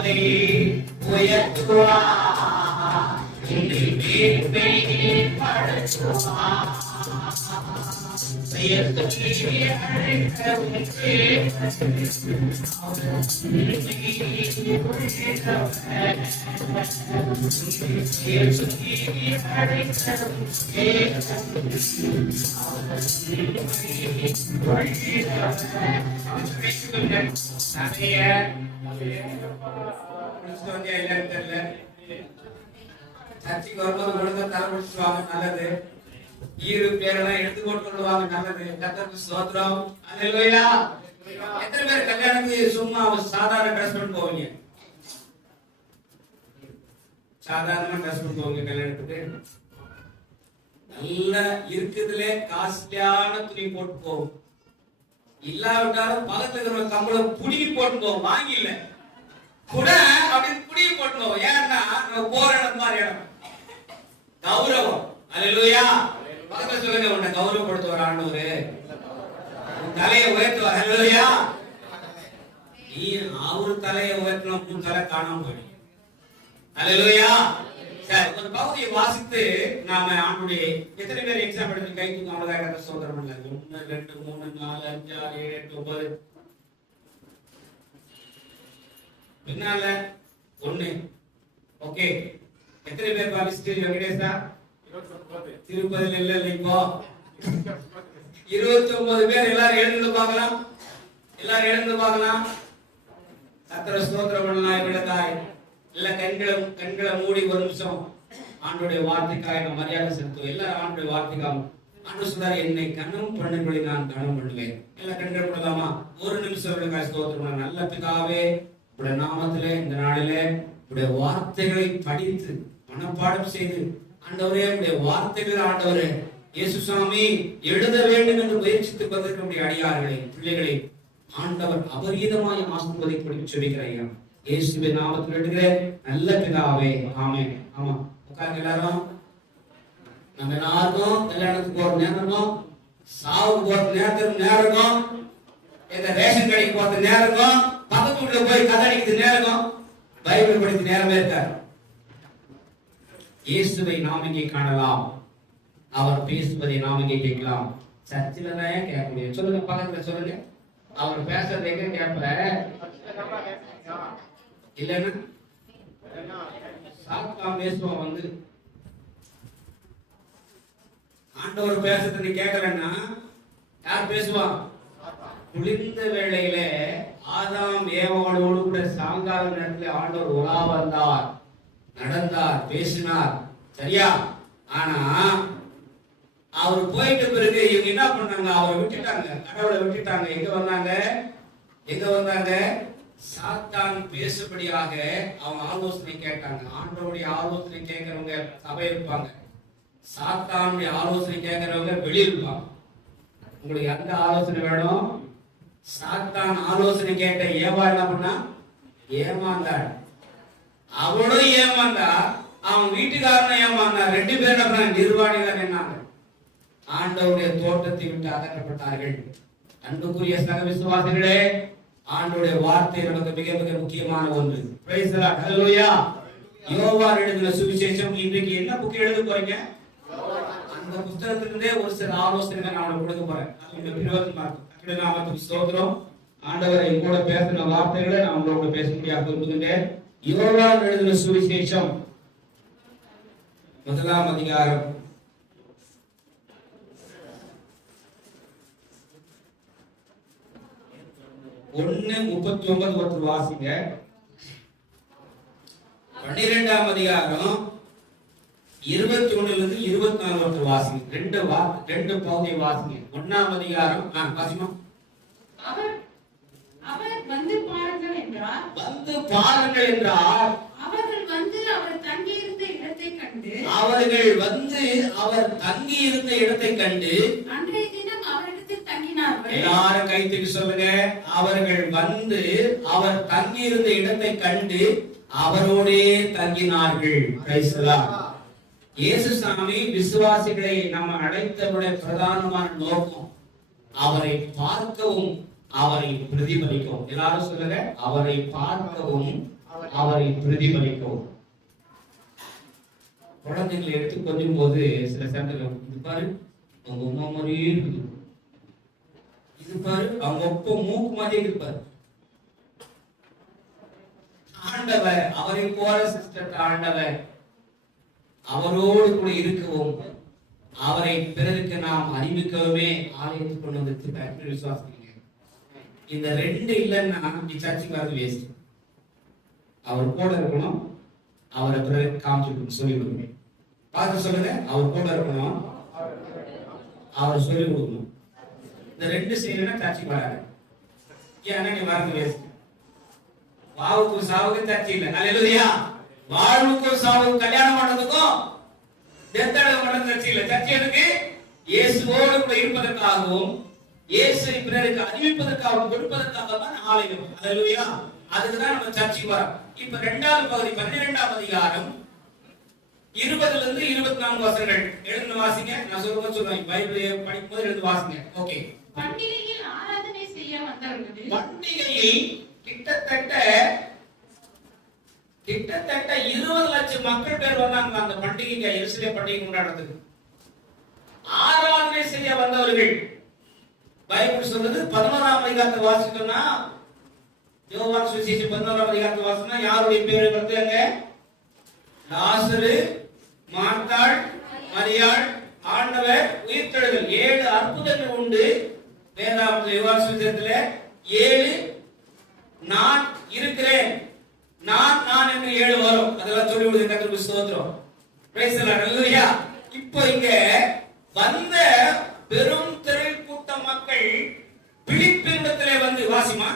நாமத்தை உயர்த்துவார், சர்ச்சைக்கு வரும்போது ஒழுங்கா தலை முடிச்சுவாங்க, நல்லது. ஈரு பேரெல்லாம் எடுத்து கொண்டுவாங்க, நல்லது. கர்த்தருக்கு ஸ்தோத்திரம். அல்லேலூயா. எத்தனை பேர் கல்யாணத்துக்கு சும்மா சாதாரண ட்ரெஸ் பண்ணி போவீங்க? சாதாரணமா ட்ரெஸ் பண்ணி போவீங்க கல்யாணத்துக்கு? நல்ல இருக்குதுலே காஸ்ட்லியான துணி போட்டு போவோம். இல்லாவிட்டாலும் பக்கத்துல இருக்கிற கம்பளம் புடி போட்டு போவோம். வாங்கி இல்ல கூட அப்படி புடி போட்டு போவோம். ஏன்னா நம்ம போற இடம் மாதிரி இடம் கௌரவம். அல்லேலூயா. பக்கத்துல சொல்லுங்க, உன்னை கௌரவப்படுத்துவார் ஆண்டவர், தலையை உயர்த்துவார். அல்லேலூயா. நீ அவரு தலையை உயர்த்தணும், உன் தலை காணாம போயிடும். அல்லேலூயா. சரி, ஒரு பகுதியை வாசித்து நாம ஆண்டுடைய எத்தனை பேர் எக்ஸாம் எடுத்து கை தூங்க அவ்வளவுதான் சோதனை பண்ணல. 1 2 3 4 5 6 7 8 9 பின்னால 1. ஓகே, எத்தனை பேர் பாலிஸ்ட் வெங்கடேஷா? திருப்பதியில் இல்ல இப்போ 29 பேர். எல்லாரும் எழுந்து பார்க்கலாம், எல்லாரும் எழுந்து பார்க்கலாம். கர்த்தரை ஸ்தோத்திரம் பண்ணலாம். இவளுக்காய் இல்ல கண்களை மூடி ஒரு நிமிஷம் ஆண்டோடைய வார்த்தைக்காக நம்ம மரியாதை செலுத்துவோம். எல்லாரும் ஆண்டோடைய வார்த்தைக்காக. ஆண்டவர் சொல்றாரு, என்னை கண்ணும் பண்ணும்படி நான் கனம் பண்ணுவேன். எல்லாம் கண்கள் பண்ணலாமா? ஒரு நிமிஷம் இவளுக்காய் ஸ்தோத்திரம். நல்ல பிதாவே, உடைய நாமத்திலே இந்த நாளிலே உடைய வார்த்தைகளை படித்து மனப்பாடம் செய்து ஆண்டவரே உடைய வார்த்தைகள் ஆண்டவரே இயேசு சுவாமி எழுத வேண்டும் என்று முயற்சித்து வந்திருக்கக்கூடிய அடியார்களை பிள்ளைகளை ஆண்டவர் அபரீதமாய் ஆசீர்வதிக்கும்படி ஜெபிக்கிறேன். இயேசுவின் நாமத்தில் வேண்டுகிறேன் நல்ல பிதாவே, ஆமென். ஆமா, உட்கார்ந்து எல்லாரும். நம்ம எல்லாருக்கும் கல்யாணத்துக்கு போற நேரம், சாவுக்கு போற நேரம், இந்த ரேஷன் கடைக்கு போற நேரம், பக்கத்து வீட்டுல போய் கதடிக்கிறது நேரம், பைபிள் படிக்கிற நேரமே இருக்காரு. இயேசுவை நாம் இங்கே காணலாம், அவர் பேசுவதை நாம் இங்கே கேட்கலாம். சர்ச்சில தான் கேட்க முடியும். சொல்லுங்க, பக்கத்துல சொல்லுங்க, அவர் பேசுறது எங்க கேட்ப இல்லைன்னா சாத்தான் பேசுவான். வந்து ஆண்டவர் பேசுறது நீ கேட்கலன்னா யார் பேசுவான்? குளிர்ந்த வேளையில ஆதாம் ஏவாளோடு கூட சாயங்கால நேரத்தில் ஆண்டவர் உலா வந்தார், நடந்தார், பேசினார். சரியா? ஆனா அவர் போயிட்ட பிறகு இவங்க என்ன பண்ணாங்க? அவரை விட்டுட்டாங்க, கடவுளை விட்டுட்டாங்க. எங்க வந்தாங்க? சாத்தான் பேசும்படியாக அவங்க ஆலோசனை கேட்டாங்க. ஆண்டவருடைய ஆலோசனை கேட்கிறவங்க சபை இருப்பாங்க, சாத்தானுடைய ஆலோசனை கேட்கிறவங்க வெளியில் இருப்பாங்க. உங்களுக்கு எந்த ஆலோசனை வேணும்? சாத்தான் ஆலோசனை கேட்ட ஏவா என்ன பண்ணா? ஏமாந்தாள். அவளும் ஏமாந்தா, அவன் வீட்டுக்காரனும் ஏமாந்தா. 2 பேர் என்ன நிர்வாணிகள் என்னாங்க? ஆண்டவருடைய தோட்டத்தை விட்டு அகற்றப்பட்டார்கள். அன்புக்குரிய சக விசுவாசிகளே, ஆண்டவருடைய வார்த்தை நமக்கு மிக மிக முக்கியமான ஒன்று. Praise the lord. ஹல்லேலூயா. யோவான் எழுதின சுவிசேஷம். இன்றைக்கு என்ன புக் எழுத போறீங்க? அந்த புத்தகத்திலிருந்தே ஒரு சில ஆலோசனைகளை நான் உங்களுக்கு கொடுக்க போறேன். அது பிரிவதன் பார்த்து நாமத்துக்கு ஸ்தோத்திரம். ஆண்டவர் எங்கூட பேசின வார்த்தைகளை நான் உங்களோட பேச முடியாது விரும்புகின்றேன். யோவான் எழுதின சுவிசேஷம் 1ஆம் அதிகாரம் 1:39 ஒருத்தர் வாசிங்க. 12ஆம் அதிகாரம் 21 24 ஒருத்தர் வாசிங்க. ரெண்டு பகுதியை வாசிங்க. 1ஆம் அதிகாரம் வாசிமா. அவர் வந்து பாருங்கள் என்றார். அவர்கள் வந்து அவர் தங்கியிருந்த இடத்தை கண்டு அன்றைய தினம் அவரிடத்தில் தங்கினார்கள். எல்லாரும் கை தூக்கி சொல்லுங்க. அவர்கள் வந்து அவர் தங்கியிருந்த இடத்தை கண்டு அவரோடே தங்கினார்கள். Price the Lord. இயேசு சாமி விசுவாசிகளை நம்ம அழைத்தவருடைய பிரதானமான நோக்கம் அவரை பார்க்கவும் அவரை பிரதிபலிக்கவும். எல்லாரும் சொல்லுங்க, அவரை பார்க்கவும் அவரை பிரதிபலிக்கவும். குழந்தைகளை எடுத்து கொஞ்சும் போது சில சமயம் இது பாரு அவங்க அம்மா மாதிரியே இருக்குது, இது பாரு அவங்க ஒப்ப மூக்கு மாதிரியே இருப்பாரு. ஆண்டவர் அவரை போல சிஸ்டர் ஆண்டவர் அவரோடு கூட இருக்கவும் அவரை பிறருக்கு நாம் அறிவிக்கவுமே ஆலயத்துக்கு கொண்டு வந்து விசுவாசிக்கிறீங்க. இந்த ரெண்டு இல்லைன்னா சர்ச்சுக்கு வரது வேஸ்ட். அவர் கூட இருக்கணும், அவரை பிறகு காமிச்சு சொல்லி கொடுக்கணும். பார்த்து சொல்லுங்க, அவர் கூட இருக்கணும், அவர் சொல்லி கொடுக்கணும். இந்த ரெண்டு செய்யணும்னா சர்ச்சுக்கு வராது. ஏன்னா நீ வரது வேஸ்ட். வாவுக்கும் சாவுக்கும் சர்ச்சை இல்லை. அல்லேலூயா. வாழ்வுக்கும் சாவுக்கும் கல்யாணம் பண்ணதுக்கும் டெத்தடகம் பண்ண சர்ச்சை இல்லை. சர்ச்சை எதுக்கு? இயேசுவோடு கூட இருப்பதற்காகவும் இயேசுவை பிறருக்கு அறிவிப்பதற்காகவும் கொடுப்பதற்காக தான் ஆலயம். அல்லேலூயா. அதுக்கு தான் நம்ம சர்ச்சுக்கு வரோம். இப்ப 2வது பகுதி 12ஆம் அதிகாரம் 20ல இருந்து 24 வசனங்கள் எழுந்து வாசிங்க. நான் சொல்றேன், பைபிளை படிக்கும்போது எழுந்து வாசிங்க. ஓகே. பண்டிகையில் ஆராதனை செய்ய வந்தவர்கள் பண்டிகையில் கிட்டத்தட்ட 20 லட்சம் மக்கள் பேர் வந்தாங்க அந்த பண்டிகைக்கு, எருசலேம் பண்டிகை கொண்டாடுறதுக்கு. ஆராதனை செய்ய வந்தவர்கள் பைபிள் சொல்றது 11ஆம் அதிகாரத்தை வாசிச்சோம்னா, யோவான் சுவிசேஷம் 11ஆம் அதிகாரத்தை வாசிச்சோம்னா யாருடைய பேர் வருதுங்க? லாசரு, மார்த்தாள், மரியாள், ஆண்டவர், உயிர்த்தெழுதல். 7 அற்புதங்கள் உண்டு வேதாகமத்தில். யோவான் சுவிசேஷத்துல 7 நான் இருக்கிறேன், நான் என்று 7 வரும். அதெல்லாம் சொல்லி விடுங்க. கர்த்தருக்கு ஸ்தோத்திரம். Praise the lord. ஹalleluya. இப்போ இங்க வந்த பெரும் திரள் கூட்ட மக்கள் பிலிப்பினிடத்திலே வந்து வாசிமா.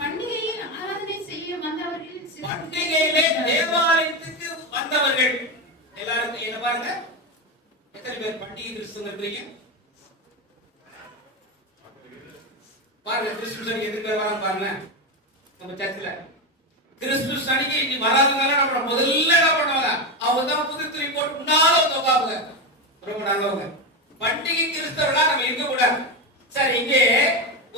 பண்டிகையில் ஆராதனை செய்ய வந்தவர்கள், பண்டிகையிலே தேவாலயத்துக்கு வந்தவர்கள் எல்லாரும் என்ன பாருங்க, எத்தனை பேர் பண்டிகை கிறிஸ்தவங்க இருக்கீங்க பாருங்க. கிறிஸ்துமஸ் அன்னைக்கு எத்தனை பேர் வராங்க பாருங்க. நம்ம சர்ச்சில் கிறிஸ்துமஸ் அன்னைக்கு இனி வராதவங்க நம்ம முதல்ல என்ன பண்ணுவாங்க, அவங்க தான் புது துணி போட்டு முன்னால வந்து உட்காருங்க. ரொம்ப நல்லவங்க. பண்டிகை கிறிஸ்தவர்களா நம்ம இருக்க கூடாது. சரி, இங்கே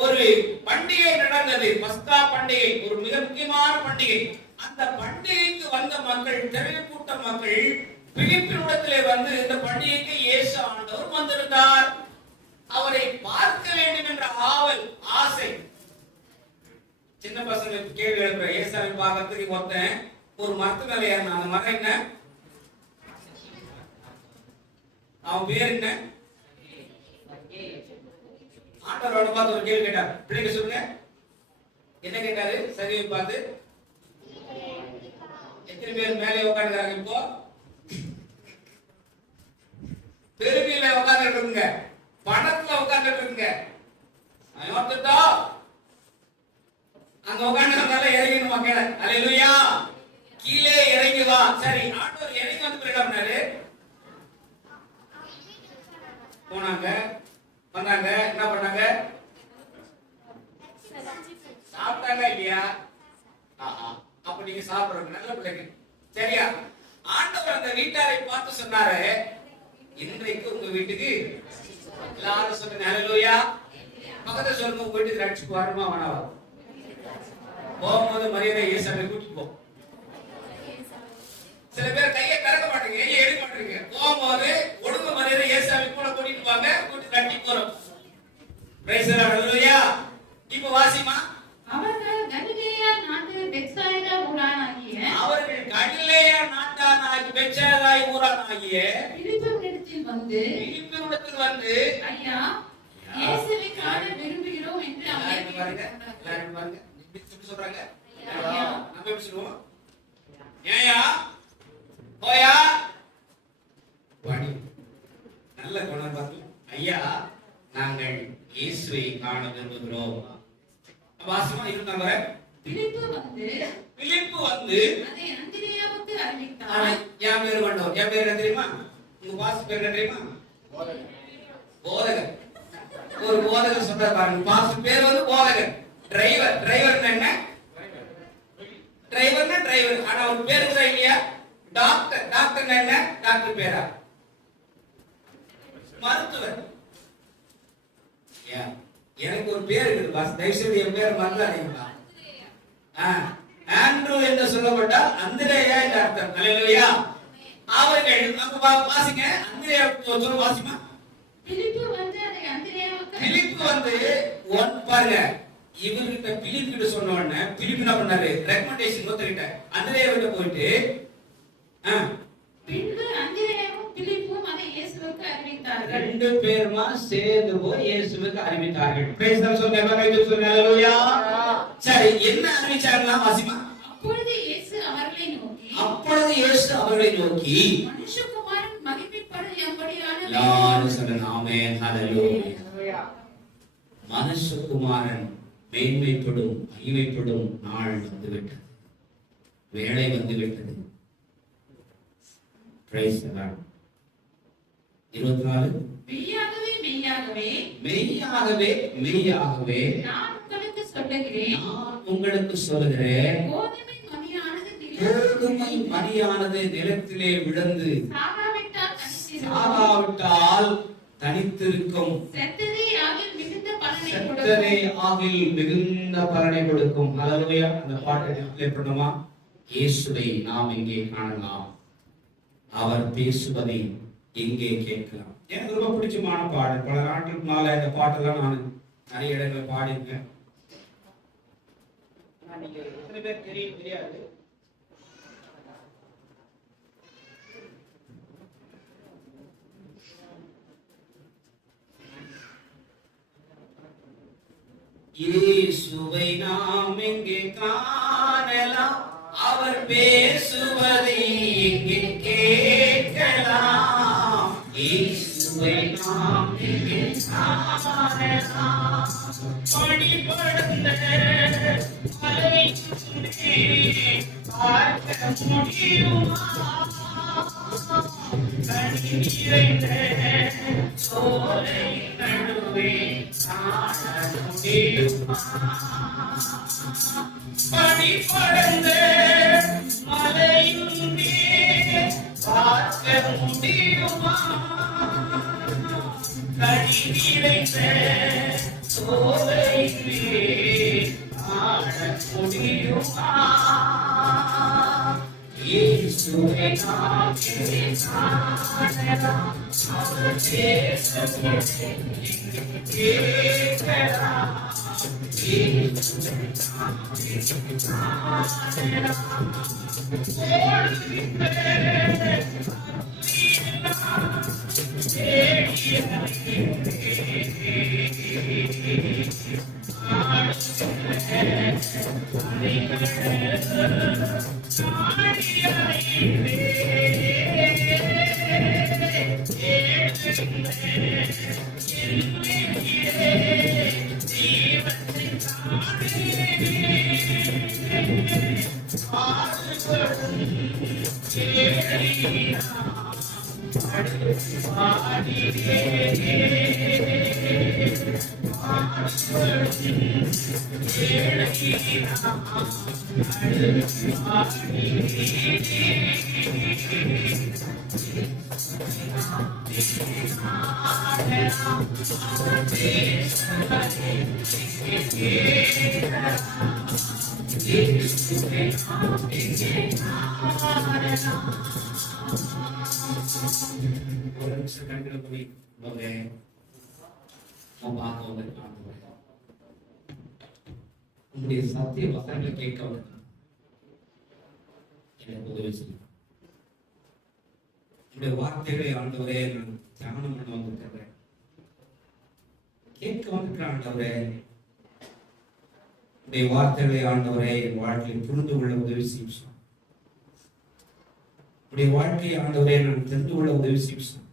ஒரு பண்டிகை நடந்தது, பஸ்கா பண்டிகை, ஒரு மிக முக்கியமான பண்டிகை. அந்த பண்டிகைக்கு வந்த மக்கள், திரள் கூட்ட மக்கள் பிலிப்பினிடத்திலே வந்து இந்த பண்டிகைக்கு இயேசு ஆண்டவர் வந்திருந்தார், அவரை பார்க்க வேண்டும் என்ற ஆவல், ஆசை. சின்ன பசங்களுக்கு கேள்வி எழுப்புற, இயேசுவை பார்க்கறதுக்கு ஒருத்தன் ஒரு மரத்து மேல ஏறினான். அந்த மரம் என்ன? அவன் பேர் என்ன? ஆண்டவரோட பார்த்து ஒரு கேள்வி கேட்டார். பிள்ளைங்க சொல்லுங்க, என்ன கேட்டாரு? சரியை பார்த்து எத்தனை பேர் மேலே உட்காந்துருக்காங்க? இப்போ பெருமையில உட்காந்துட்டு இருக்குங்க, பணத்துல உட்காந்துட்டு இருக்குங்க. அங்க உட்காந்து இறங்கணுமா கீழே? அல்லேலூயா. கீழே இறங்கி வா. சரி, ஆண்டவர் இறங்கி வந்து பிறகு போனாங்க, வந்தாங்க, என்ன பண்ணாங்க? சாப்பிட்டாங்க இல்லையா? அப்ப நீங்க சாப்பிடுறது நல்ல பிள்ளைங்க. சரியா? ஆண்டவர் அந்த வீட்டாரை பார்த்து சொன்னாரு, இன்றைக்கு உங்க வீட்டுக்கு எல்லாரும் சொல்லுங்க ஹalleluya. பக்கத்துல சொல்லுங்க, உங்க வீட்டுக்கு ரட்சிப்பு வருமா வேணாவா? போகும்போது மரியாதை இயேசுவை கூட்டிட்டு போ. சில பேர் கையை திறக்க மாட்டீங்க, கையை எடுக்க மாட்டீங்க. போகும்போது ஒழுங்கு மரியாதை இயேசுவை கூட கூட்டிட்டு போங்க, கூட்டி தட்டி போறோம். Praise the lord. ஹalleluya. இப்போ வாசிமா. அவர்கள் கலிலேயா நாட்டு பெத்சாய்தா ஊரானாகிய பிலிப்பினிடத்தில் வந்து ஐயா, இயேசுவை காண விரும்புகிறோம் என்று அவரை கேட்டார்கள். சொல்றாங்க, நம்ம எப்படி சொல்லுவோம்? ஏயா போயா வாடி. நல்ல குணம் பார்த்து, ஐயா நாங்கள் இயேசுவை காண விரும்புகிறோம். வாசமா இருந்தாங்க. பிலிப்பு வந்து அதை அந்திரேயாவுக்கு அறிவித்தார். என் பேர் கொண்டோம். என் பேர் என்ன தெரியுமா? உங்க பாஸ் பேர் என்ன தெரியுமா? போதகர். ஒரு போதகர் சொல்ற பாருங்க, பாஸ் பேர் வந்து போதகர். டிரைவர், டிரைவர் என்ன? டிரைவர்னா டிரைவர். ஆனா ஒரு பேர் கூட இல்லையா? டாக்டர், டாக்டர் என்ன? டாக்டர் பேரா? மருத்துவர். எனக்கு ஒரு பேர் இருக்குது பாஸ், தயவுசெய்து என் பேர் மறந்துடாதீங்களா. ஆண்ட்ரூ என்று சொல்லப்பட்டால் அந்திரேயா என்று அர்த்தம். அல்லேலூயா. அவர்கள் அங்க வாசிங்க. அந்திரேயா சொல்ல வாசிமா. பிலிப்பு வந்து அதை அந்திரேயாவுக்கு பிலிப்பு வந்து பாருங்க, இவர்கிட்ட பிலிப்பு கிட்ட சொன்ன உடனே பிலிப்பு என்ன பண்ணாரு? ரெக்கமெண்டேஷன் ஒருத்தர்கிட்ட அந்திரேயா கிட்ட போயிட்டு பின்பு அந்திரேயாவும் பிலிப்பும் அதை இயேசுவுக்கு அறிவித்தார்கள். ரெண்டு பேருமா சேர்ந்து போய் இயேசுவுக்கு அறிவித்தார்கள். Price the Lord. சொல்லுங்க எல்லாரும் சொல்லுங்க ஹalleluya. சரி, என்ன அறிவிச்சாங்களா வாசிமா? அப்பொழுது இயேசு அவர்களை நோக்கி மனுஷகுமாரன் மகிமைப்படும்படியான எல்லாரும் சொல்லுங்க ஆமென் ஹalleluya. மனுஷகுமாரன் மேன்மைப்படும் மகிமைப்படும் நாள் வந்துவிட்டது, வேளை வந்துவிட்டது. Price the Lord. 24 மெய்யாகவே மெய்யாகவே மெய்யாகவே மெய்யாகவே நான் உங்களுக்கு சொல்லுகிறேன், கோதுமை மணியானது நிலத்திலே விழுந்து சாகாவிட்டால் தனித்திருக்கும், செத்ததே ஆகில் மிகுந்த பலனை கொடுக்கும். ஹல்லேலூயா. அந்த பாட்டை ப்ளே பண்ணுமா? இயேசுவை நாம் இங்கே காணலாம், அவர் பேசுவதை எங்கே கேட்கலாம். எனக்கு ரொம்ப பிடிச்சமான பாடல். பல நாட்களுக்கு முன்னால இந்த பாட்டெல்லாம் நான் நிறைய இடங்களில் பாடியிருக்கேன். எத்தனை பேர் தெரியும் தெரியாது. இயேசுவை நாம் எங்கே காணலாம், அவர் பேசுவதை எங்கே கேட்கலாம். இயேசுவை நாம் எங்கே காணலாம், பணிபடுத்த மலையிலே பார்க்க முடியுமா, கண்ணீரைந்த சோலை நடுவே காண முடியுமா, பணிபடுத்த மலையிலே பார்க்க முடியுமா, கண்ணீரைந்த சோலையிலே காண முடியுமா. இயேசுவை நாம் எங்கே காணலாம், அவர் பேசுவதை எங்கே கேட்கலாம். இயேசுவை நாம் எங்கே காணலாம், ஒரு நிமிஷம் கண்களை போய் உங்களுடைய சத்திய வசனங்களை கேட்க எனக்கு உதவி செய்யும். உங்களுடைய வார்த்தைகளை ஆண்டவரே நான் தியானம் பண்ண வந்திருக்கிறேன், கேட்க வந்திருக்கிறேன். ஆண்டவரே உங்களுடைய வார்த்தைகளை ஆண்டவரே என் வாழ்க்கையை புரிந்து கொள்ள உதவி செய்யும். உங்களுடைய வாழ்க்கையை ஆண்டவரே நான் தெரிந்து கொள்ள உதவி செய்யும்.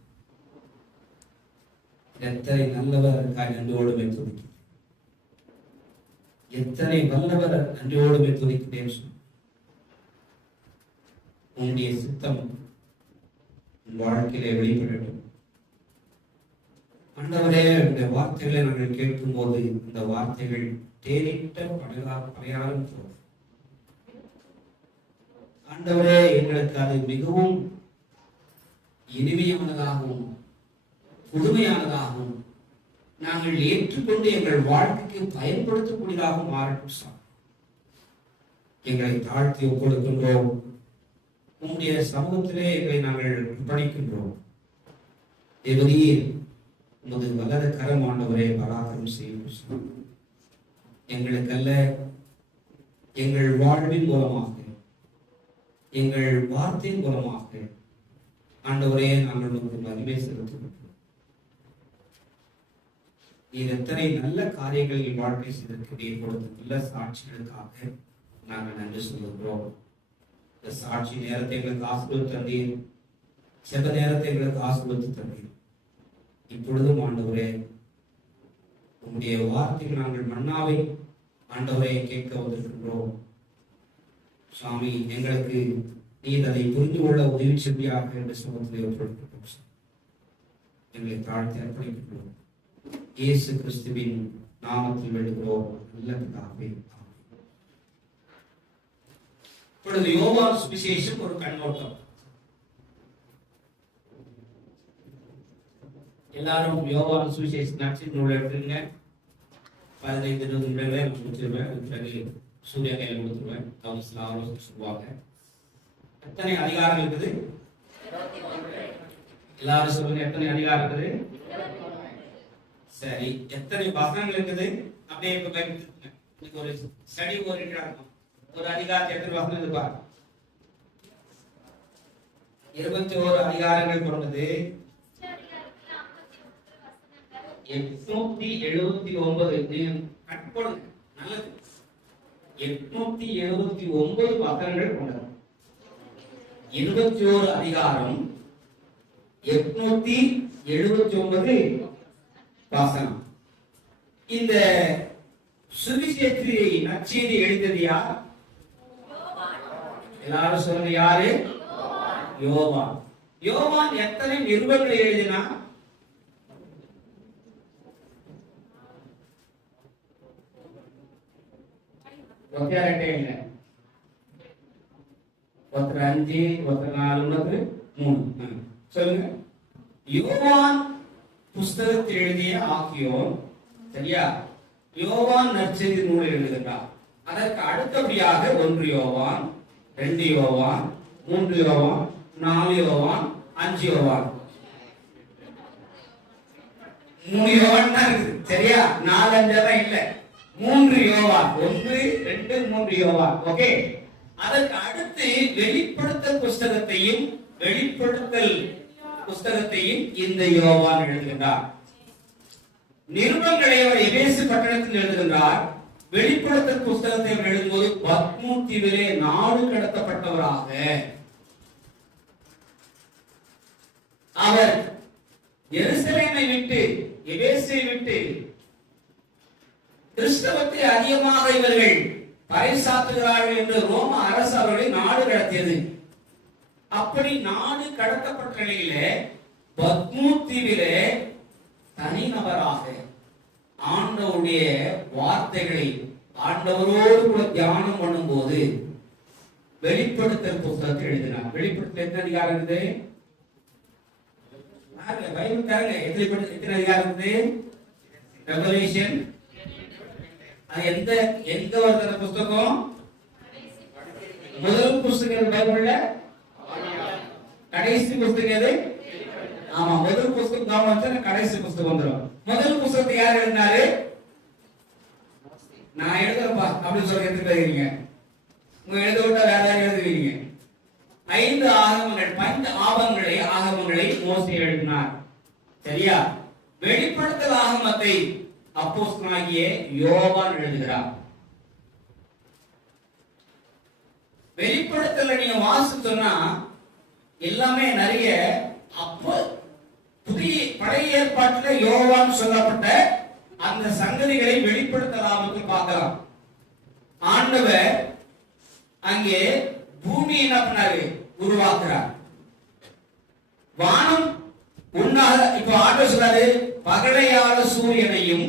எத்தனை நல்லவர் நன்றியோடுமே துதிக்கிறேன், எத்தனை வல்லவர் நன்றியோடுமே துதிக்கிறேன். உங்களுடைய சித்தம் வாழ்க்கையிலே வெளிப்படட்டும். ஆண்டவரே இந்த வார்த்தைகளை நாங்கள் கேட்கும் போது இந்த வார்த்தைகள் தேனிட்ட படையாலும் போதும். ஆண்டவரே எங்களுக்கு அது மிகவும் இனிமையானதாகவும் புதுமையானதாகவும் நாங்கள் ஏற்றுக்கொண்டு எங்கள் வாழ்க்கைக்கு பயன்படுத்தக்கூடியதாகவும் மாறட்டும். எங்களை தாழ்த்தி ஒப்புக்கொடுக்கின்றோம். உம்முடைய சமூகத்திலே எங்களை நாங்கள் அர்ப்பணிக்கின்றோம். தேவரீர் உமது வலது கரம் ஆண்டவரே பராக்கிரம் செய்யும். எங்களுக்கல்ல, எங்கள் வாழ்வின் மூலமாக, எங்கள் வார்த்தையின் மூலமாக ஆண்டவரே நாங்கள் உங்களுக்கு மகிமை செலுத்துகின்றோம். நீர் எத்தனை நல்ல காரியங்களில் வாழ்க்கை செய்திருக்கிறீர், கொடுத்த நல்ல சாட்சிகளுக்காக நாங்கள் நன்றி சொல்லுகிறோம். இந்த சாட்சி நேரத்தை எங்களுக்கு ஆசீர்வதித்து தந்தீர், செப நேரத்தை எங்களுக்கு ஆசீர்வதித்து தந்தீர். இப்பொழுதும் ஆண்டவரே உங்களுடைய வார்த்தைகள் நாங்கள் மன்னாவை ஆண்டவரை கேட்க வந்திருக்கின்றோம். சுவாமி, எங்களுக்கு நீர் அதை புரிந்து கொள்ள உதவி செய்தியாக என்று சமூகத்தில் ஒப்புக்கொடுக்கிறோம். எங்களை தாழ்த்தி அர்ப்பணிக்கின்றோம். இயேசு கிறிஸ்துவின் நாமத்தில் வேண்டுகிறோம் நல்ல பிதாவே. இப்பொழுது யோவான் சுவிசேஷம் ஒரு கண்ணோட்டம். எல்லாரும் யோவான் சுவிசேஷம் நட்சின் நூல் எடுத்துங்க. 15-20 நிமிடங்களே நான் முடிச்சிருவேன். பிறகு சூர்யா கையில் கொடுத்துருவேன். கவுன்சில் ஆலோசனை சொல்லுவாங்க. எத்தனை அதிகாரம் இருக்குது? எல்லாரும் சொல்லுங்க, எத்தனை அதிகாரம் இருக்குது? சரி, எத்தனை வசனங்கள் இருக்குது? அப்படியே இப்ப பயன்படுத்துங்க. இன்னைக்கு ஒரு ஸ்டடி ஓரியன்டா இருக்கும். ஒரு அதிகாரத்தை எத்தனை வசனம் இருக்கு பாருங்க. 21 அதிகாரங்கள் கொண்டது. 879 கட்டுப்படுங்க. நல்லது. 879 வசனங்கள் கொண்டது. 21 அதிகாரம், 879 வசனம். இந்த சுவிசேஷத்தை நற்செய்தி எழுதியது யார்? எல்லாரும் சொல்லுங்க, யாரு? யோவான். யோவான் எத்தனை நிருபங்களை எழுதினார்? ஒருத்தரே இல்ல, ஒருத்தர் 5, ஒருத்தர் 4, 3. சொல்லுங்க. யோவான் புஸ்தகத்தில் எழுதிய ஆக்கியோன், சரியா? யோவான் நற்செய்தி நூல் எழுதுகிறார். அதற்கு அடுத்தபடியாக 1 யோவான், 2 யோவான், 3 யோவான், 4 யோவான், 5 யோவான். 3 யோவான் தான் இருக்குது, சரியா? 4, 5 இல்ல, 3 யோவான். 1, 2, 3 யோவான். ஓகே. அதற்கு அடுத்து வெளிப்படுத்தல் புஸ்தகத்தையும் இந்த யோவான் எழுதுகின்றார். நிருபங்களை அவர் எபேசு பட்டணத்தில் எழுதுகின்றார். வெளிப்படுத்தல் புஸ்தகத்தை எழுதும்போது பத்மூத்திலே நாடு கடத்தப்பட்டவராக அவர் எருசலேமை விட்டு, எபேசை விட்டு கிறிஸ்தவத்தை அதிகமாக இவர்கள் பறைசாற்றுகிறார்கள் என்று ரோம அரசு அவர்களை நாடு கடத்தியது. அப்படி நாடு கடத்தப்பட்ட நிலையிலே பத்மூத்தீவிலே தனிநபராக ஆண்டவருடைய வார்த்தைகளை ஆண்டவரோடு கூட தியானம் பண்ணும்போது வெளிப்படுத்தல் புத்தகத்தை எழுதினார். வெளிப்படுத்தல் எத்தனை அதிகாரம் இருக்குது? பைபிள் தாங்க. எத்தனை அதிகாரம் இருக்குது? ரெவலேஷன். அது எந்த வருகிற புத்தகம்? முதல் புத்தகம் பைபிள்ல. கடைசி புத்தகம் எது? ஆமா, முதல் புத்தகம் கவனம், கடைசி புத்தகம் வந்துடும். முதல் புத்தகத்தை யார் எழுதினாரு? நான் எழுதுறப்பா அப்படின்னு சொல்லி எடுத்துக்கிறீங்க. உங்க எழுத விட்டா வேற யாரும் எழுதுவீங்க. 5 ஆகமங்கள், 5 ஆகமங்களை மோசே எழுதினார், சரியா? வெளிப்படுத்தல் ஆகமத்தை அப்போஸ்தலனாகிய யோவான் எழுதுகிறார். வெளிப்படுத்தல நீங்க வாசிச்சோம்னா எல்லாமே நிறைய அப்போ புதிய பழைய ஏற்பாட்டில் யோவான் சொல்லப்பட்ட அந்த சங்கதிகளை வெளிப்படுத்தலாம்னு பார்க்கலாம். ஆண்டவர் அங்கே பூமி என்ன பண்ணாரு? உருவாக்குறார். வானம் உண்டாக, இப்ப ஆண்டவர் சொல்றாரு, பகலையாள சூரியனையும்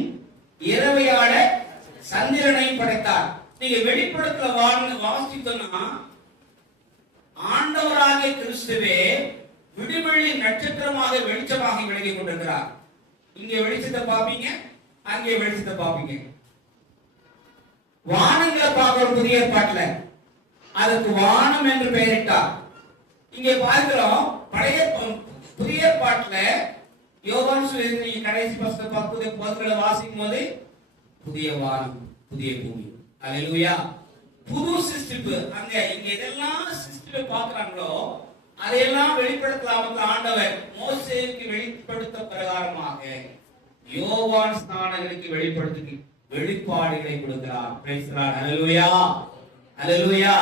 இரவையாள சந்திரனையும் படைத்தார். நீங்க வெளிப்படுத்தல வாசித்தோம்னா ஆண்டவராகிய கிறிஸ்துவே விடுவெளி நட்சத்திரமாக வெளிச்சமாக விளங்கி கொண்டிருக்கிறார். இங்க வெளிச்சத்தை பாப்பீங்க, அங்கே வெளிச்சத்தை பாப்பீங்க. வானங்களை பார்க்கிற புதிய ஏற்பாட்டுல அதற்கு வானம் என்று பெயரிட்டார். இங்கே பார்க்கிறோம் புதிய ஏற்பாட்டுல யோவான் சுவிசேஷம் கடைசி 10 பகுதிகளை வாசிக்கும் போது புதிய வானம் புதிய பூமி, அல்லேலூயா, புது சிருஷ்டிப்பு. அங்க இங்க எதெல்லாம் சிருஷ்டிப்பை பார்க்கிறாங்களோ அதையெல்லாம் வெளிப்படுத்தலாம் ஆண்டவர் மோசேக்கு வெளிப்படுத்த பிரகாரமாக யோவான் ஸ்நானகனுக்கு வெளிப்பாடுகளை கொடுக்கிறார். பிரைஸ் தி லார்ட், அல்லேலூயா, அல்லேலூயா.